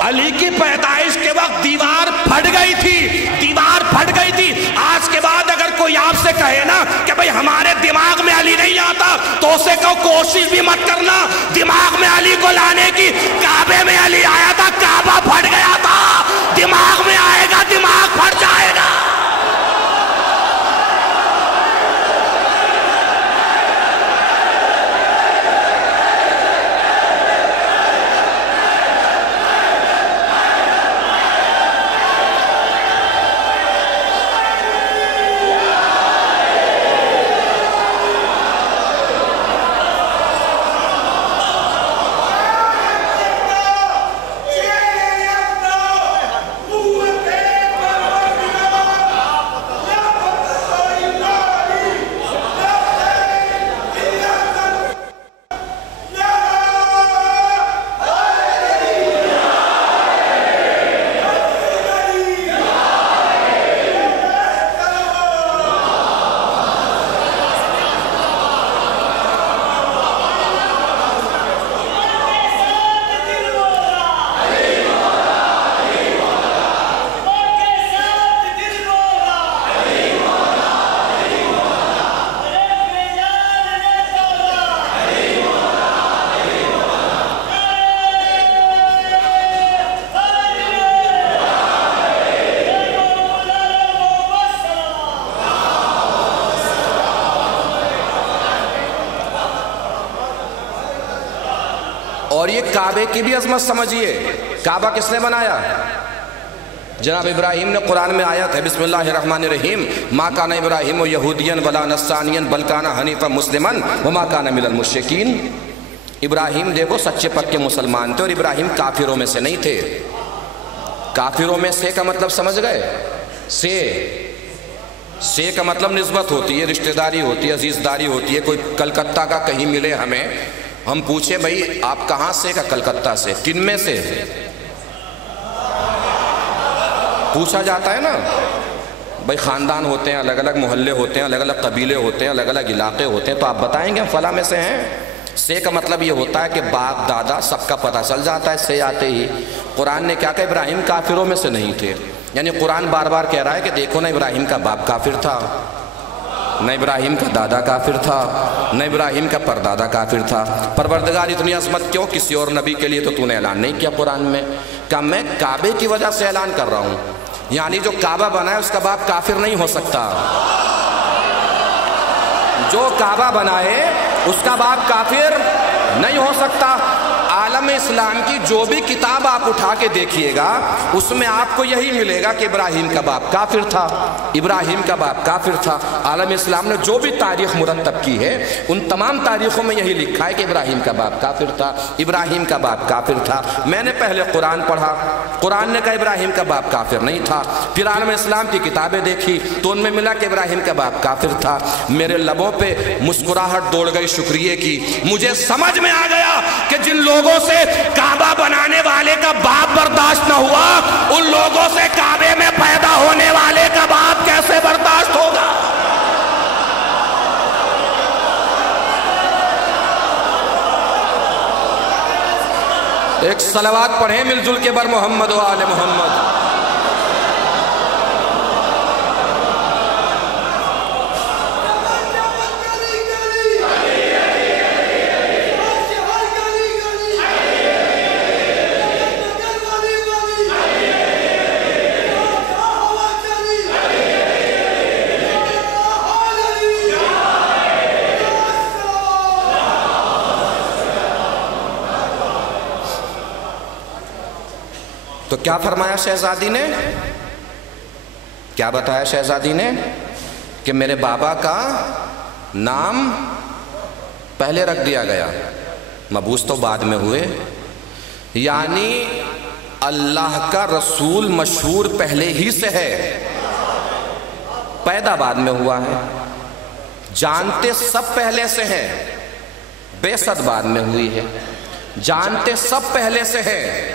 علی کی پیدائش کے وقت دیوار پھٹ گئی تھی، دیوار پھٹ گئی تھی۔ آج کے بعد اگر کوئی آپ سے کہے نا کہ بھئی ہمارے دماغ میں علی نہیں آتا، تو اسے کہو کوشش بھی مت کرنا دماغ میں علی کو لانے کی۔ کعبے میں علی آیا تھا، کعبہ پھٹ گیا تھا، دماغ میں آئے گا، دماغ پھٹ جائے گا۔ اور یہ کعبے کی بھی عظمت سمجھیے، کعبہ کس نے بنایا؟ جناب ابراہیم نے، قرآن میں آیت ہے بسم اللہ الرحمن الرحیم، ما کان ابراہیم یہودیا ولا نصرانیا بل کان حنیفا مسلما وما کان من المشرکین۔ ابراہیم دیکھو سچے پکے مسلمان تھے، اور ابراہیم کافروں میں سے نہیں تھے۔ کافروں میں سے کا مطلب سمجھ گئے؟ سے کا مطلب نسبت ہوتی ہے، رشتہ داری ہوتی ہے، عزیزداری ہوتی ہے۔ کوئی کلکتہ کا کہیں ملے ہمیں، ہم پوچھیں بھئی آپ کہاں سے؟ کا کلکتہ سے۔ کن میں سے؟ پوچھا جاتا ہے نا بھئی، خاندان ہوتے ہیں، الگ الگ محلے ہوتے ہیں، الگ الگ قبیلے ہوتے ہیں، الگ الگ علاقے ہوتے ہیں، تو آپ بتائیں گے ہم فلاں میں سے ہیں۔ سے کا مطلب یہ ہوتا ہے کہ باپ دادا سب کا پتہ چل جاتا ہے سے آتے ہی۔ قرآن نے کیا کہا؟ ابراہیم کافروں میں سے نہیں تھے۔ یعنی قرآن بار بار کہہ رہا ہے کہ دیکھو نا، ابراہیم کا باپ کافر تھا، نہ ابراہیم کا دادا کافر تھا، نہ ابراہیم کا پردادا کافر تھا۔ پروردگار اتنی عظمت کیوں کسی اور نبی کے لیے تو نے اعلان نہیں کیا قرآن میں؟ کہ میں کعبے کی وجہ سے اعلان کر رہا ہوں، یعنی جو کعبہ بنا ہے اس کا باپ کافر نہیں ہو سکتا۔ جو کعبہ بنائے اس کا باپ کافر نہیں ہو سکتا۔ عالم اسلام کی جو بھی کتاب آپ اٹھا کے دیکھیے گا، اس میں آپ کو یہی ملے گا کہ ابراہیم کا باپ کافر تھا، ابراہیم کا باپ کافر تھا۔ عالم اسلام نے جو بھی تاریخ مرتب کی ہے، ان تمام تاریخوں میں یہی لکھا ہے کہ ابراہیم کا باپ کافر تھا، ابراہیم کا باپ کافر تھا۔ میں نے پہلے قرآن پڑھا، قرآن نے کہا ابراہیم کا باپ کافر نہیں تھا۔ پھر عالم اسلام کی کتابیں دیکھی تو ان میں ملا کہ ابراہیم کا باپ کافر تھا۔ میرے لبوں پہ مسکراہٹ دوڑ گئی شکریہ کی۔ مجھے سمجھ میں آ گیا کہ جن لوگوں سے کعبہ بنانے والے کا باپ برداشت نہ ہوا، ان لوگوں سے کعبے میں پیدا ہونے والے کا باپ کیسے برداشت ہوگا؟ ایک صلوات پڑھیں مل جل کے بر محمد و آل محمد۔ تو کیا فرمایا شہزادی نے؟ کیا بتایا شہزادی نے؟ کہ میرے بابا کا نام پہلے رکھ دیا گیا، مبعوث تو بعد میں ہوئے۔ یعنی اللہ کا رسول مشہور پہلے ہی سے ہے، پیدا بعد میں ہوا ہے، جانتے سب پہلے سے ہیں، بعثت بعد میں ہوئی ہے، جانتے سب پہلے سے ہے۔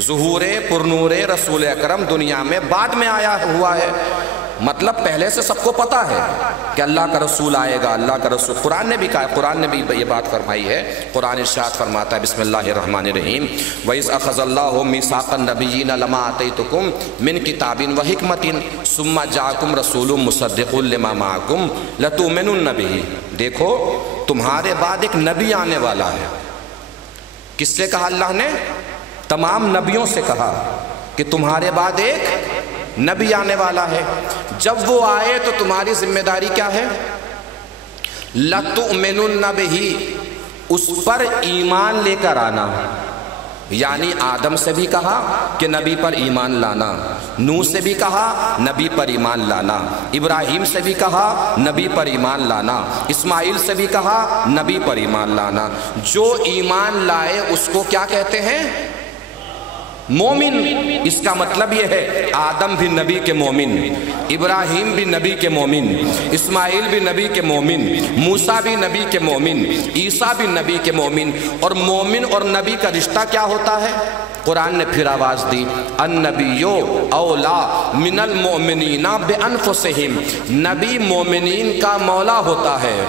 ظہور پرنور رسول اکرم دنیا میں بعد میں آیا ہوا ہے۔ مطلب پہلے سے سب کو پتا ہے کہ اللہ کا رسول آئے گا، اللہ کا رسول، قرآن نے بھی کہا، قرآن نے بھی یہ بات فرمائی ہے، قرآن ارشاد فرماتا ہے بسم اللہ الرحمن الرحیم وَإِذْ أَخَذَ اللَّهُ مِيثَاقَ النَّبِيِّينَ لَمَا آتَيْتُكُم مِّن كِتَابٍ وَحِكْمَةٍ ثُمَّ جَاءَكُمْ رَسُولٌ مُصَدِّقٌ لِّمَا مَعَكُمْ لَتُؤْمِنُنَّ بِهِ۔ دیکھو تمہارے بعد ایک نبی آنے والا ہے۔ کس سے کہا اللہ نے؟ تمام نبیوں سے کہا کہ تمہارے بعد ایک نبی آنے والا ہے، جب وہ آئے تو تمہاری ذمہ داری کیا ہے؟ لَتُؤْمِنُنَّ بِهِ، اس پر ایمان لے کر آنا۔ یعنی آدم سے بھی کہا کہ نبی پر ایمان لانا، نوح سے بھی کہا نبی پر ایمان لانا، ابراہیم سے بھی کہا نبی پر ایمان لانا، اسماعیل سے بھی کہا نبی پر ایمان لانا۔ جو ایمان لائے اس کو کیا کہتے ہیں؟ مومن۔ اس کا مطلب یہ ہے آدم بھی نبی کے مومن، ابراہیم بھی نبی کے مومن، اسماعیل بھی نبی کے مومن، موسیٰ بھی نبی کے مومن، عیسیٰ بھی نبی کے مومن۔ اور مومن اور نبی کا رشتہ کیا ہوتا ہے؟ قرآن نے پھر آواز دی النبیو اولا من المؤمنین بانفسہم، نبی مومنین کا مولا ہوتا ہے۔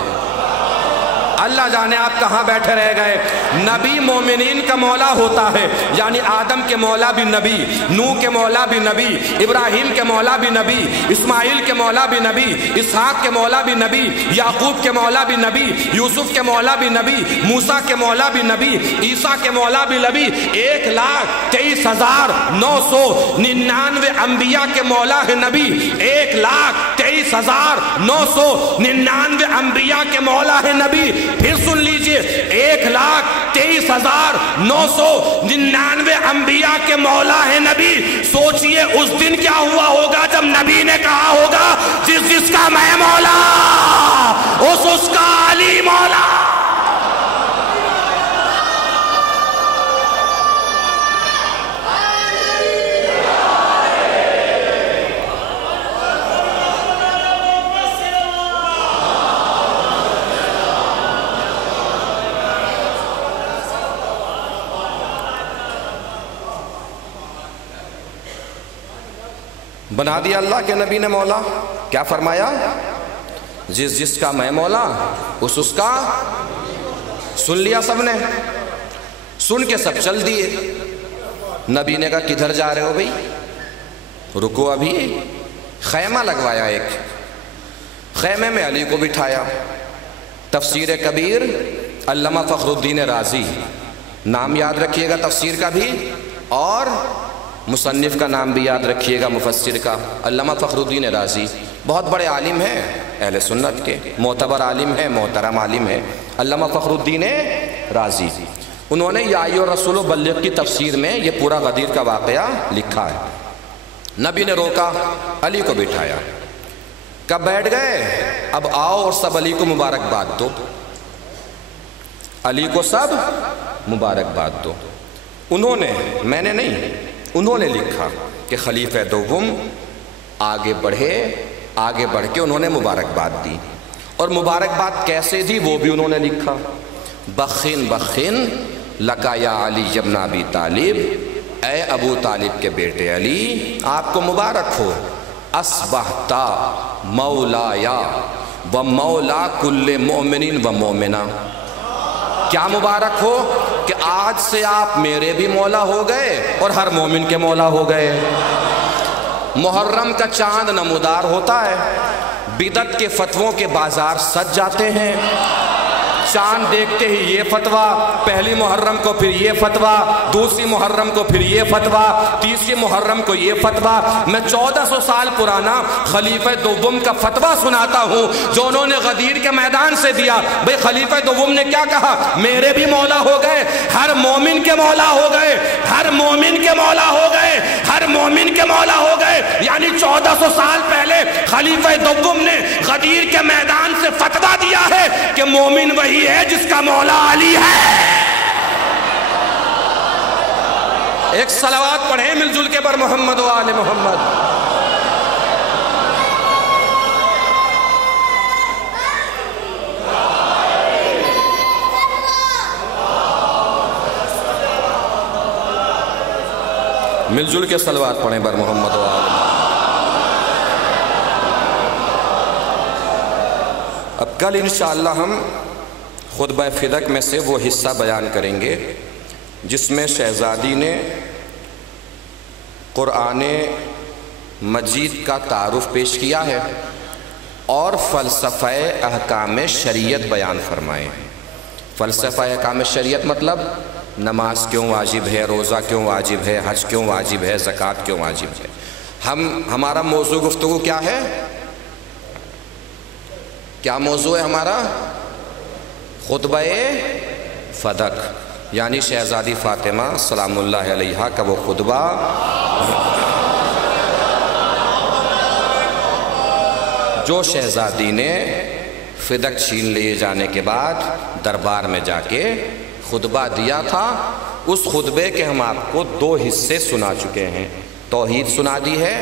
اللہ جانے آپ کہاں بیٹھے رہ گئے۔ نبی مومنین کا مولا ہوتا ہے، یعنی آدم کے مولا بھی نبی، نوح کے مولا بھی نبی، ابراہیم کے مولا بھی نبی، اسماعیل کے مولا بھی نبی، اسحاق کے مولا بھی نبی، یعقوب کے مولا بھی نبی، یوسف کے مولا بھی نبی، موسیٰ کے مولا بھی نبی، عیسیٰ کے مولا بھی نبی۔ 1,23,999 انبیاء کے مولا ہے نبی، 1,23,999 انبیاء کے مولا ہے نبی۔ پھر سن لیجئے 1,23,999 انبیاء کے مولا ہے نبی۔ سوچئے اس دن کیا ہوا ہوگا جب نبی نے کہا ہوگا جس کا میں مولا اس کا علی مولا۔ بنا دیا اللہ کے نبی نے مولا۔ کیا فرمایا؟ جس کا میں مولا اس کا۔ سن لیا سب نے، سن کے سب چل دیے۔ نبی نے کہا کدھر جا رہے ہو بھئی؟ رکو ابھی۔ خیمہ لگوایا، ایک خیمے میں علی کو بٹھایا۔ تفسیر کبیر علامہ فخر الدین رازی، نام یاد رکھیے گا تفسیر کا بھی، اور مصنف کا نام بھی یاد رکھیے گا مفسر کا، علامہ فخر الدین رازی بہت بڑے عالم ہیں اہل سنت کے، معتبر عالم ہیں، محترم عالم ہیں علامہ فخر الدین رازی۔ انہوں نے یا ایھا الرسول بلغ کی تفسیر میں یہ پورا غدیر کا واقعہ لکھا ہے۔ نبی نے روکا، علی کو بٹھایا، کب بیٹھ گئے؟ اب آؤ اور سب علی کو مبارکباد دو، علی کو سب مبارکباد دو۔ انہوں نے، میں نے نہیں، انہوں نے لکھا کہ خلیفہ دوم آگے بڑھے، آگے بڑھ کے انہوں نے مبارکباد دی، اور مبارکباد کیسے دی وہ بھی انہوں نے لکھا۔ بخن بخن لکا یا علی ابن ابی طالب، اے ابو طالب کے بیٹے علی آپ کو مبارک ہو، اصبحتا مولایا و مولا کل مؤمنین و مومنہ، کیا مبارک ہو کہ آج سے آپ میرے بھی مولا ہو گئے اور ہر مومن کے مولا ہو گئے۔ محرم کا چاند نمودار ہوتا ہے، بدعت کے فتووں کے بازار سج جاتے ہیں، چاند دیکھتے ہی یہ فتویٰ، پہلی محرم کو پھر یہ فتویٰ، دوسری محرم کو پھر یہ فتویٰ، تیسری محرم کو یہ فتویٰ۔ میں 1400 سال پرانا خلیفہ دوم کا فتویٰ سناتا ہوں جو انہوں نے غدیر کے میدان سے دیا۔ بھئی خلیفہ دوم نے کیا کہا؟ میرے بھی مولا ہو گئے، ہر مومن کے مولا ہو گئے، ہر مومن کے مولا ہو گئے، ہر مومن کے مولا ہو گئے۔ یعنی 1400 سال پہلے خلیفہ دوم نے غدیر کے میدان سے فتویٰ دیا ہے کہ مومن وہی ہے جس کا مولا علی ہے۔ ایک صلوات پڑھیں مل جل کے بر محمد و آل محمد۔ مل جل کے صلوات پڑھیں بر محمد و آل محمد۔ اب کل انشاءاللہ ہم خطبہ فدق میں سے وہ حصہ بیان کریں گے جس میں شہزادی نے قرآن مجید کا تعارف پیش کیا ہے اور فلسفہ احکام شریعت بیان فرمائے ہیں۔ فلسفہ احکام شریعت مطلب نماز کیوں واجب ہے، روزہ کیوں واجب ہے، حج کیوں واجب ہے، زکوٰۃ کیوں واجب ہے۔ ہمارا موضوع گفتگو کیا ہے؟ کیا موضوع ہے ہمارا؟ خطبہ فدق، یعنی شہزادی فاطمہ سلام اللہ علیہا کا وہ خطبہ جو شہزادی نے فدق چھین لیے جانے کے بعد دربار میں جا کے خطبہ دیا تھا۔ اس خطبے کے ہم آپ کو 2 حصے سنا چکے ہیں، توحید سنا دی ہے،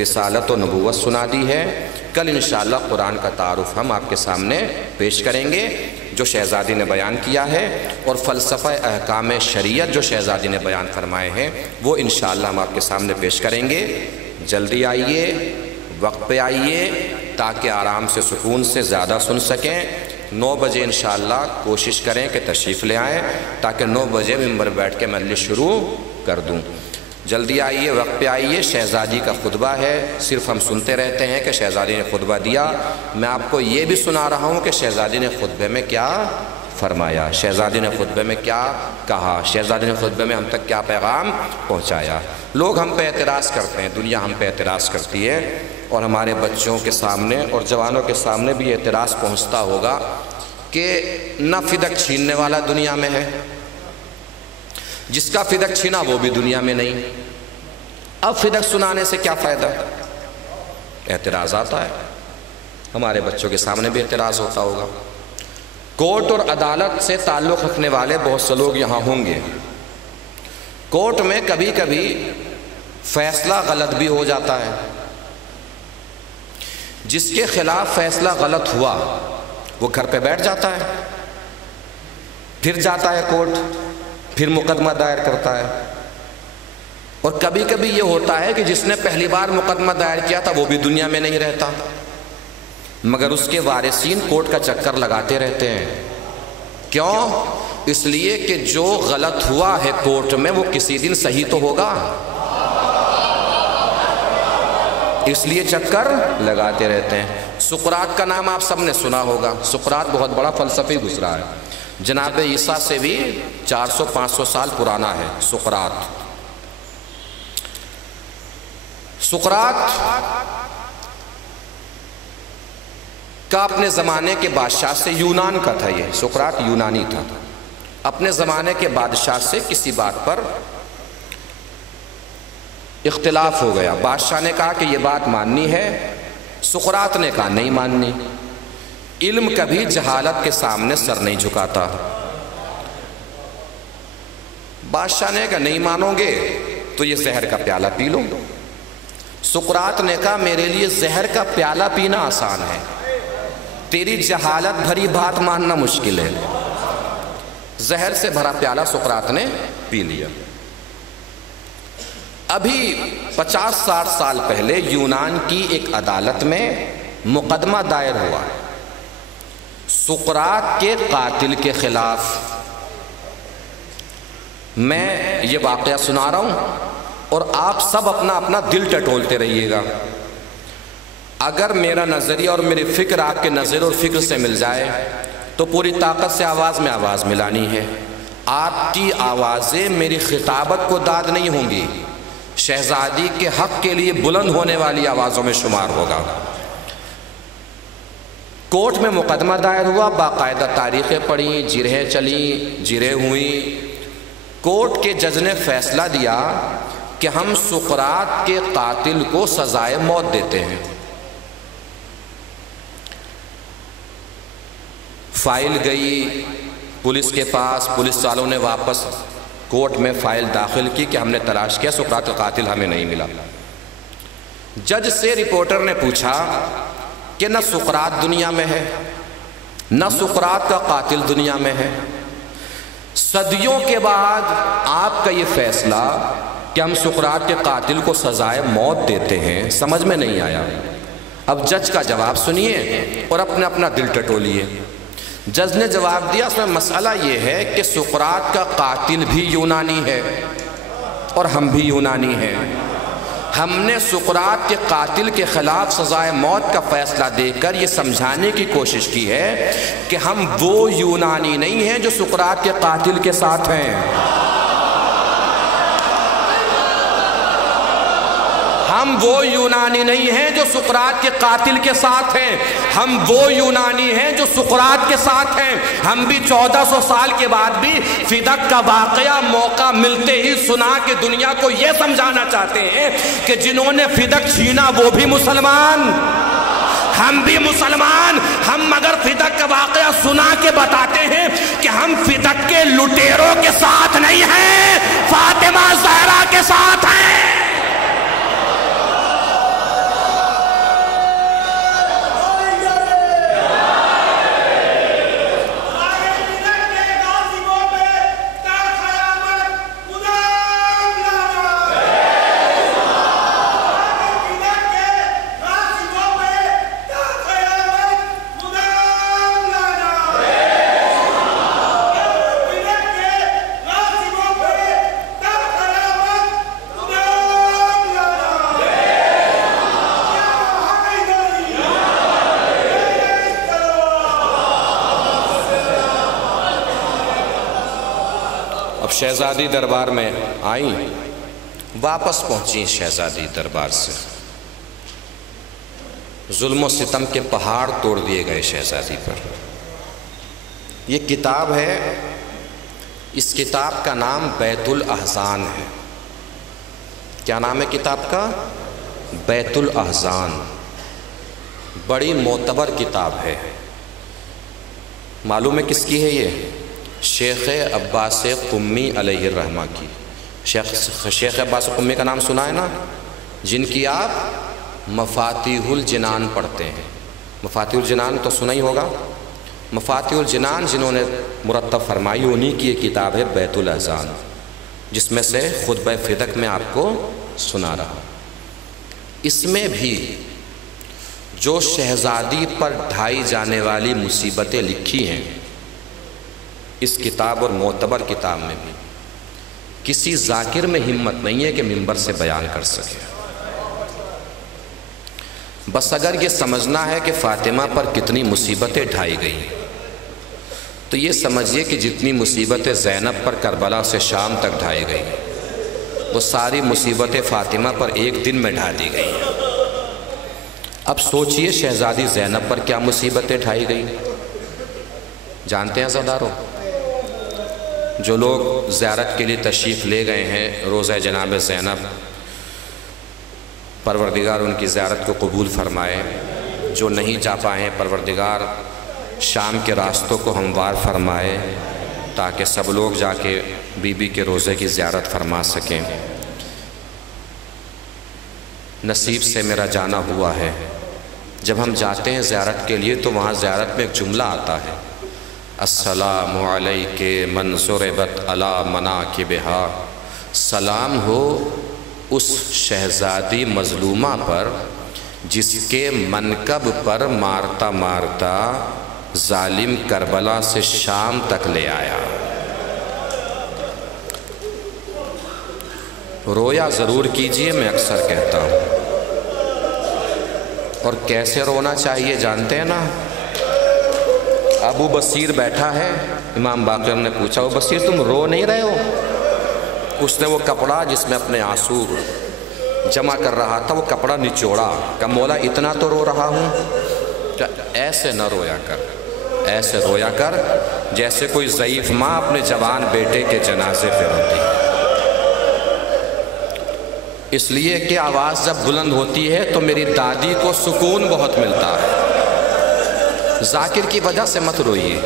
رسالت و نبوت سنا دی ہے۔ کل انشاءاللہ قرآن کا تعارف ہم آپ کے سامنے پیش کریں گے جو شہزادی نے بیان کیا ہے، اور فلسفہ احکام شریعت جو شہزادی نے بیان فرمائے ہیں وہ انشاءاللہ ہم آپ کے سامنے پیش کریں گے۔ جلدی آئیے، وقت پہ آئیے تاکہ آرام سے سکون سے زیادہ سن سکیں۔ 9 بجے انشاءاللہ کوشش کریں کہ تشریف لے آئیں تاکہ 9 بجے ممبر بیٹھ کے مجلس شروع کر دوں۔ جلدی آئیے، وقت پہ آئیے۔ شہزادی کا خطبہ ہے، صرف ہم سنتے رہتے ہیں کہ شہزادی نے خطبہ دیا، میں آپ کو یہ بھی سنا رہا ہوں کہ شہزادی نے خطبے میں کیا فرمایا، شہزادی نے خطبے میں کیا کہا، شہزادی نے خطبے میں ہم تک کیا پیغام پہنچایا۔ لوگ ہم پہ اعتراض کرتے ہیں، دنیا ہم پہ اعتراض کرتی ہے، اور ہمارے بچوں کے سامنے اور جوانوں کے سامنے بھی اعتراض پہنچتا ہوگا کہ نہ فدق چھیننے والا دنیا میں ہے، جس کا فدق چھینا وہ بھی دنیا میں نہیں، اب فدق سنانے سے کیا فائدہ؟ اعتراض آتا ہے، ہمارے بچوں کے سامنے بھی اعتراض ہوتا ہوگا۔ کورٹ اور عدالت سے تعلق رکھنے والے بہت سے لوگ یہاں ہوں گے۔ کورٹ میں کبھی کبھی فیصلہ غلط بھی ہو جاتا ہے، جس کے خلاف فیصلہ غلط ہوا وہ گھر پہ بیٹھ جاتا ہے، پھر جاتا ہے کورٹ، پھر مقدمہ دائر کرتا ہے، اور کبھی کبھی یہ ہوتا ہے کہ جس نے پہلی بار مقدمہ دائر کیا تھا وہ بھی دنیا میں نہیں رہتا، مگر اس کے وارثین کورٹ کا چکر لگاتے رہتے ہیں۔ کیوں؟ اس لیے کہ جو غلط ہوا ہے کورٹ میں وہ کسی دن صحیح تو ہوگا، اس لیے چکر لگاتے رہتے ہیں۔ سقراط کا نام آپ سب نے سنا ہوگا، سقراط بہت بڑا فلسفی گزرا ہے، جناب عیسیٰ سے بھی 400-500 سال پرانا ہے سقراط۔ سقراط کا اپنے زمانے کے بادشاہ سے، یونان کا تھا یہ، سقراط یونانی تھا، اپنے زمانے کے بادشاہ سے کسی بات پر اختلاف ہو گیا۔ بادشاہ نے کہا کہ یہ بات ماننی ہے، سقراط نے کہا نہیں ماننی۔ علم کبھی جہالت کے سامنے سر نہیں جھکاتا۔ بادشاہ نے کہا نہیں مانو گے تو یہ زہر کا پیالہ پی لو۔ سقراط نے کہا میرے لیے زہر کا پیالہ پینا آسان ہے، تیری جہالت بھری بات ماننا مشکل ہے۔ زہر سے بھرا پیالہ سقراط نے پی لیا۔ ابھی 50-60 سال پہلے یونان کی ایک عدالت میں مقدمہ دائر ہوا سقراط کے قاتل کے خلاف۔ میں یہ واقعہ سنا رہا ہوں اور آپ سب اپنا اپنا دل ٹٹولتے رہیے گا۔ اگر میرا نظریہ اور میری فکر آپ کے نظر اور فکر سے مل جائے تو پوری طاقت سے آواز میں آواز ملانی ہے۔ آپ کی آوازیں میری خطابت کو داد نہیں ہوں گی، شہزادی کے حق کے لیے بلند ہونے والی آوازوں میں شمار ہوگا۔ کورٹ میں مقدمہ دائر ہوا، باقاعدہ تاریخیں پڑھیں، جرہیں چلیں، جرہیں ہوئیں۔ کورٹ کے جج نے فیصلہ دیا کہ ہم سقراط کے قاتل کو سزائے موت دیتے ہیں۔ فائل گئی پولیس کے پاس، پولیس والوں نے واپس کورٹ میں فائل داخل کی کہ ہم نے تلاش کیا، سقراط کا قاتل ہمیں نہیں ملا۔ جج سے رپورٹر نے پوچھا کہ نہ سقراط دنیا میں ہے، نہ سقراط کا قاتل دنیا میں ہے، صدیوں کے بعد آپ کا یہ فیصلہ کہ ہم سقراط کے قاتل کو سزائے موت دیتے ہیں سمجھ میں نہیں آیا۔ اب جج کا جواب سنیے اور اپنا اپنا دل ٹٹولیے۔ جج نے جواب دیا، اس میں مسئلہ یہ ہے کہ سقراط کا قاتل بھی یونانی ہے اور ہم بھی یونانی ہیں۔ ہم نے سقراط کے قاتل کے خلاف سزائے موت کا فیصلہ دے کر یہ سمجھانے کی کوشش کی ہے کہ ہم وہ یونانی نہیں ہیں جو سقراط کے قاتل کے ساتھ ہیں۔ ہم وہ یونانی نہیں ہیں جو سقراط کے قاتل کے ساتھ ہیں، ہم وہ یونانی ہیں جو سقراط کے ساتھ ہیں۔ ہم بھی 1400 سال کے بعد بھی فدق کا واقعہ موقع ملتے ہی سنا کے دنیا کو یہ سمجھانا چاہتے ہیں کہ جنہوں نے فدق چھینا وہ بھی مسلمان، ہم بھی مسلمان۔ ہم مگر فدق کا واقعہ سنا کے بتاتے ہیں کہ ہم فدق کے لٹیروں کے ساتھ نہیں ہیں، فاطمہ زہرا کے ساتھ ہیں۔ اب شہزادی دربار میں آئیں، واپس پہنچیں شہزادی دربار سے۔ ظلم و ستم کے پہاڑ توڑ دیے گئے شہزادی پر۔ یہ کتاب ہے، اس کتاب کا نام بیت الاحزان ہے۔ کیا نام ہے کتاب کا؟ بیت الاحزان۔ بڑی معتبر کتاب ہے۔ معلوم ہے کس کی ہے یہ؟ شیخ عباس قمی علیہ الرحمہ کی۔ شیخ عباس قمی کا نام سنا ہے نا، جن کی آپ مفاتیح الجنان پڑھتے ہیں۔ مفاتیح الجنان تو سنا ہی ہوگا۔ مفاتیح الجنان جنہوں نے مرتب فرمائی، انہی کی یہ کتاب ہے بیت الاحزان، جس میں سے خطبہ فدق میں آپ کو سنا رہا۔ اس میں بھی جو شہزادی پر ڈھائی جانے والی مصیبتیں لکھی ہیں، اس کتاب اور معتبر کتاب میں بھی کسی ذاکر میں ہمت نہیں ہے کہ منبر سے بیان کر سکے۔ بس اگر یہ سمجھنا ہے کہ فاطمہ پر کتنی مصیبتیں ڈھائی گئیں، تو یہ سمجھیے کہ جتنی مصیبتیں زینب پر کربلا سے شام تک ڈھائی گئیں، وہ ساری مصیبتیں فاطمہ پر ایک دن میں ڈھا دی گئیں۔ اب سوچئے شہزادی زینب پر کیا مصیبتیں ڈھائی گئیں۔ جانتے ہیں عزادارو، جو لوگ زیارت کے لیے تشریف لے گئے ہیں روضہ جناب زینب، پروردگار ان کی زیارت کو قبول فرمائے۔ جو نہیں جا پائے ہیں، پروردگار شام کے راستوں کو ہموار فرمائے تاکہ سب لوگ جا کے بی بی کے روضے کی زیارت فرما سکیں۔ نصیب سے میرا جانا ہوا ہے۔ جب ہم جاتے ہیں زیارت کے لیے تو وہاں زیارت میں ایک جملہ آتا ہے، السلام علیک من ضربت علی مناکبہا۔ سلام ہو اس شہزادی مظلومہ پر جس کے منکب پر مارتا مارتا ظالم کربلا سے شام تک لے آیا۔ رویا ضرور کیجئے، میں اکثر کہتا ہوں۔ اور کیسے رونا چاہیے جانتے ہیں نا؟ ابو بصیر بیٹھا ہے، امام باقر نے پوچھا، ابو بصیر تم رو نہیں رہے ہو؟ اس نے وہ کپڑا جس میں اپنے آنسو جمع کر رہا تھا، وہ کپڑا نچوڑا، کہ مولا اتنا تو رو رہا ہوں، کہ ایسے نہ رویا کر، ایسے رویا کر جیسے کوئی ضعیف ماں اپنے جوان بیٹے کے جنازے پہ روتی ہے۔ اس لیے کہ آواز جب بلند ہوتی ہے تو میری دادی کو سکون بہت ملتا ہے۔ ذاکر کی وجہ سے مت روئیے،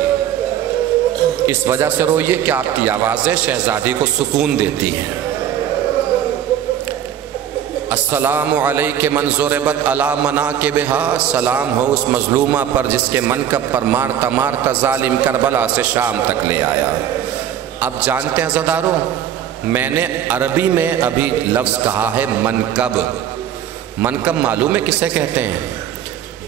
اس وجہ سے روئیے کہ آپ کی آوازیں شہزادی کو سکون دیتی ہیں۔ السلام علیک من ضربت علی مناکبہا۔ سلام ہو اس مظلومہ پر جس کے منکب پر مارتا مارتا ظالم کربلا سے شام تک لے آیا۔ اب جانتے ہیں عزادارو، میں نے عربی میں ابھی لفظ کہا ہے منکب۔ منکب معلوم ہے کسے کہتے ہیں؟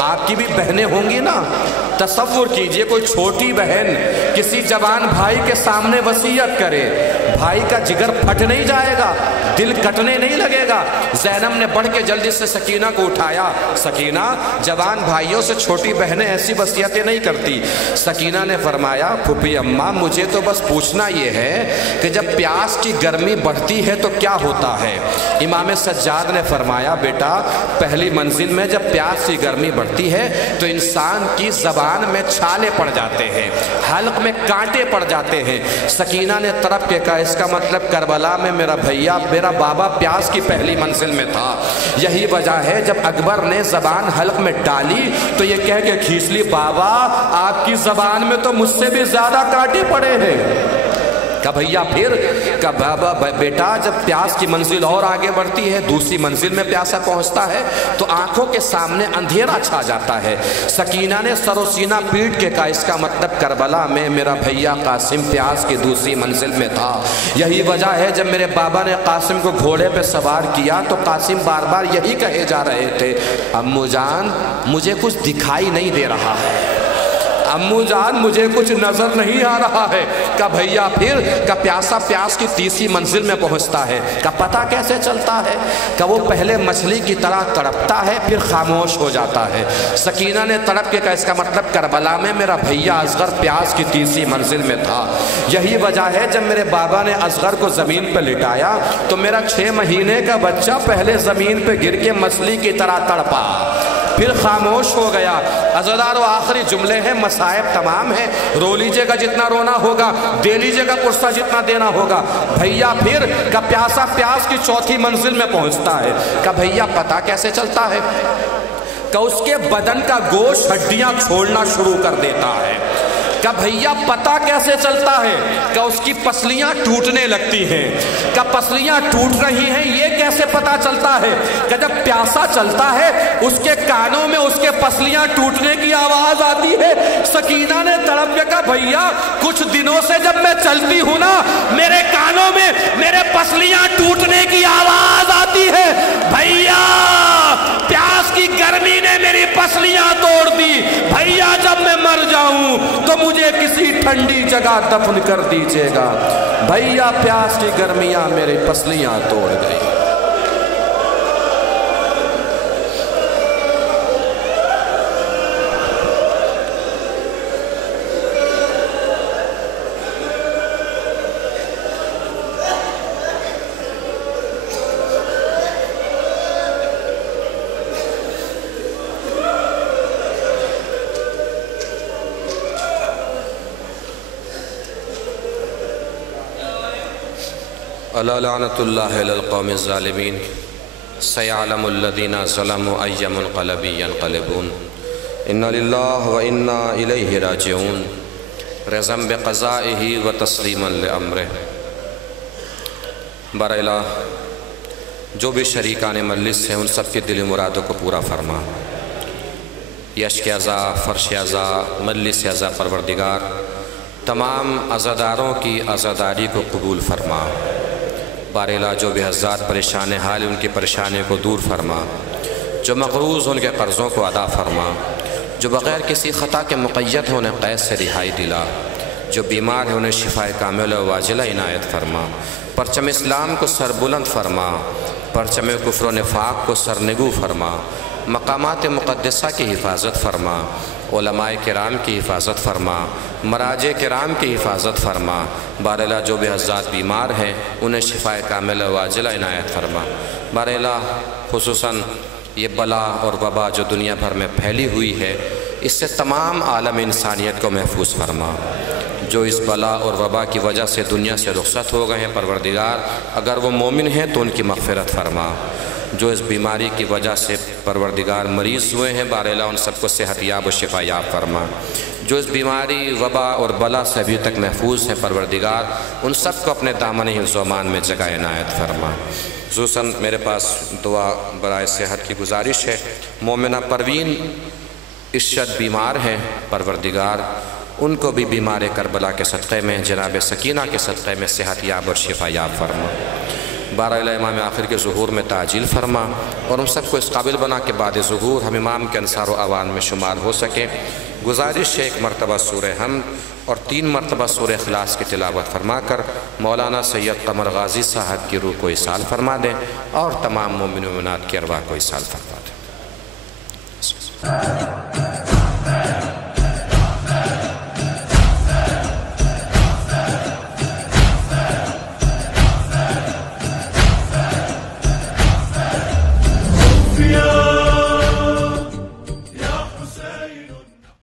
آپ کی بھی بہنیں ہوں گی نا، تصور کیجئے کوئی چھوٹی بہن کسی جوان بھائی کے سامنے وصیت کرے، بھائی کا جگر پھٹ نہیں جائے گا، دل کٹنے نہیں لگے گا۔ زینب نے بڑھ کے جلدی سے سکینہ کو اٹھایا، سکینہ جوان بھائیوں سے چھوٹی بہنیں ایسی وصیتیں نہیں کرتی۔ سکینہ نے فرمایا پھوپھی اماں مجھے تو بس پوچھنا یہ ہے کہ جب پیاس کی گرمی بڑھتی ہے تو کیا ہوتا ہے؟ امام سجاد نے فرمایا بیٹا پہلی منزل میں جب پیاس کی گرمی بڑھتی ہے تو انسان کی زبان میں چھالے پڑ جاتے ہیں، حلق میں کانٹے پڑ جاتے ہیں۔ سکینہ نے تڑپ کے کہا اس کا مطلب کربلا میں میرا بھیا میرا بابا پیاس کی پہلی منزل میں تھا، یہی وجہ ہے جب اکبر نے زبان حلق میں ڈالی تو یہ کہہ کے کھینچ لی بابا آپ کی زبان میں تو مجھ سے بھی زیادہ کانٹے پڑے ہیں۔ کہ بھیا پھر کہ بابا بیٹا جب پیاس کی منزل اور آگے بڑھتی ہے، دوسری منزل میں پیاسا پہنچتا ہے تو آنکھوں کے سامنے اندھیرا چھا جاتا ہے۔ سکینہ نے سر و سینہ پیٹ کے کہا اس کا مطلب کربلا میں میرا بھیا قاسم پیاس کی دوسری منزل میں تھا، یہی وجہ ہے جب میرے بابا نے قاسم کو گھوڑے پہ سوار کیا تو قاسم بار بار یہی کہے جا رہے تھے امو جان مجھے کچھ دکھائی نہیں دے رہا ہے، امو جان مجھے کچھ نظر نہیں آ رہا ہے۔ کہ بھیا پھر کہ پیاسا پیاس کی تیسری منزل میں پہنچتا ہے، کہ پتہ کیسے چلتا ہے؟ کہ وہ پہلے مچھلی کی طرح تڑپتا ہے پھر خاموش ہو جاتا ہے۔ سکینہ نے تڑپ کے کہا اس کا مطلب کربلا میں میرا بھیا اصغر پیاس کی تیسری منزل میں تھا، یہی وجہ ہے جب میرے بابا نے اصغر کو زمین پہ لٹایا تو میرا 6 مہینے کا بچہ پہلے زمین پہ گر کے مچھلی کی طرح تڑپا پھر خاموش ہو گیا۔ عزیزانو آخری جملے ہیں، مصائب تمام ہیں، رو لیجئے گا جتنا رونا ہوگا، دے لیجئے گا قرصہ جتنا دینا ہوگا۔ بھیا پھر کہ پیاسا پیاس کی چوتھی منزل میں پہنچتا ہے، کہ بھیا پتہ کیسے چلتا ہے؟ کہ اس کے بدن کا گوشت ہڈیاں چھوڑنا شروع کر دیتا ہے۔ کہ بھیا پتہ کیسے چلتا ہے؟ کہ اس کی پسلیاں ٹوٹنے لگتی ہیں۔ کہ پسلیاں ٹوٹ رہی ہیں یہ کیسے پتہ چلتا ہے؟ کہ جب پیاسا چلتا ہے اس کے کانوں میں اس کے پسلیاں ٹوٹنے کی آواز آتی ہے۔ سکینہ نے تڑپ کے کہا بھیا کچھ دنوں سے جب میں چلتی ہوں نا میرے کانوں میں میرے پسلیاں ٹوٹنے کی آواز آتی ہے۔ بھیا پیاس کی گرمی نے میری پسلیاں توڑ دی، بھیا جب میں مر جاؤں تو مجھے کسی ٹھنڈی جگہ دفن کر دیجئے گا۔ بھیا پیاس کی گرمیاں میری پسلیاں توڑ گئی۔ الا لعنت اللہ علی القوم الظالمین سیعلم الذین ظلموا ای منقلب ینقلبون انا للہ و انا الیہ راجعون رضا بقضائہ و تسلیما لامرہ۔ بر الہ جو بھی شریکان مجلس ہیں ان سب کے دل مرادوں کو پورا فرما، یشک عزا فرش عزا مجلس عزا پروردگار تمام عزاداروں کی عزاداری کو قبول فرما۔ بارالہ جو بھی حضرات پریشان حال ان کی پریشانی کو دور فرما، جو مقروض ان کے قرضوں کو ادا فرما، جو بغیر کسی خطا کے مقید ہیں انہیں قید سے رہائی دلا، جو بیمار ہیں انہیں شفاء کامل و واجلہ عنایت فرما، پرچم اسلام کو سربلند فرما، پرچم کفر و نفاق کو سرنگو فرما، مقامات مقدسہ کی حفاظت فرما، علماء کرام کی حفاظت فرما، مراجع کرام کی حفاظت فرما۔ بارالہ جو بھی حضرات بیمار ہیں انہیں شفاء کامل و عاجلہ عنایت فرما۔ بارالہ خصوصاً یہ بلا اور وبا جو دنیا بھر میں پھیلی ہوئی ہے اس سے تمام عالم انسانیت کو محفوظ فرما۔ جو اس بلا اور وبا کی وجہ سے دنیا سے رخصت ہو گئے ہیں پروردگار اگر وہ مومن ہیں تو ان کی مغفرت فرما۔ جو اس بیماری کی وجہ سے پروردگار مریض ہوئے ہیں بارالہ ان سب کو صحت یاب و شفا یاب فرما۔ جو اس بیماری وبا اور بلا سے ابھی تک محفوظ ہیں پروردگار ان سب کو اپنے دامن حفظ و امان میں جگہ عنایت فرما۔ خصوصاً میرے پاس دعا برائے صحت کی گزارش ہے، مومنہ پروین ارشد بیمار ہیں پروردگار ان کو بھی بیمار کربلا کے صدقے میں جناب سکینہ کے صدقے میں صحت یاب اور شفا یاب فرما۔ بارہ امام آخر کے ظہور میں تعجیل فرما، اور ہم سب کو اس قابل بنا کہ بعد ظہور ہم امام کے انصار و اعوان میں شمار ہو سکیں۔ گزارش ہے 1 مرتبہ سورہ حمد اور 3 مرتبہ سورہ اخلاص کی تلاوت فرما کر مولانا سید قمر غازی صاحب کی روح کو ایصال فرما دیں، اور تمام مومن و مومنات کی ارواح کو ایصال فرما دیں۔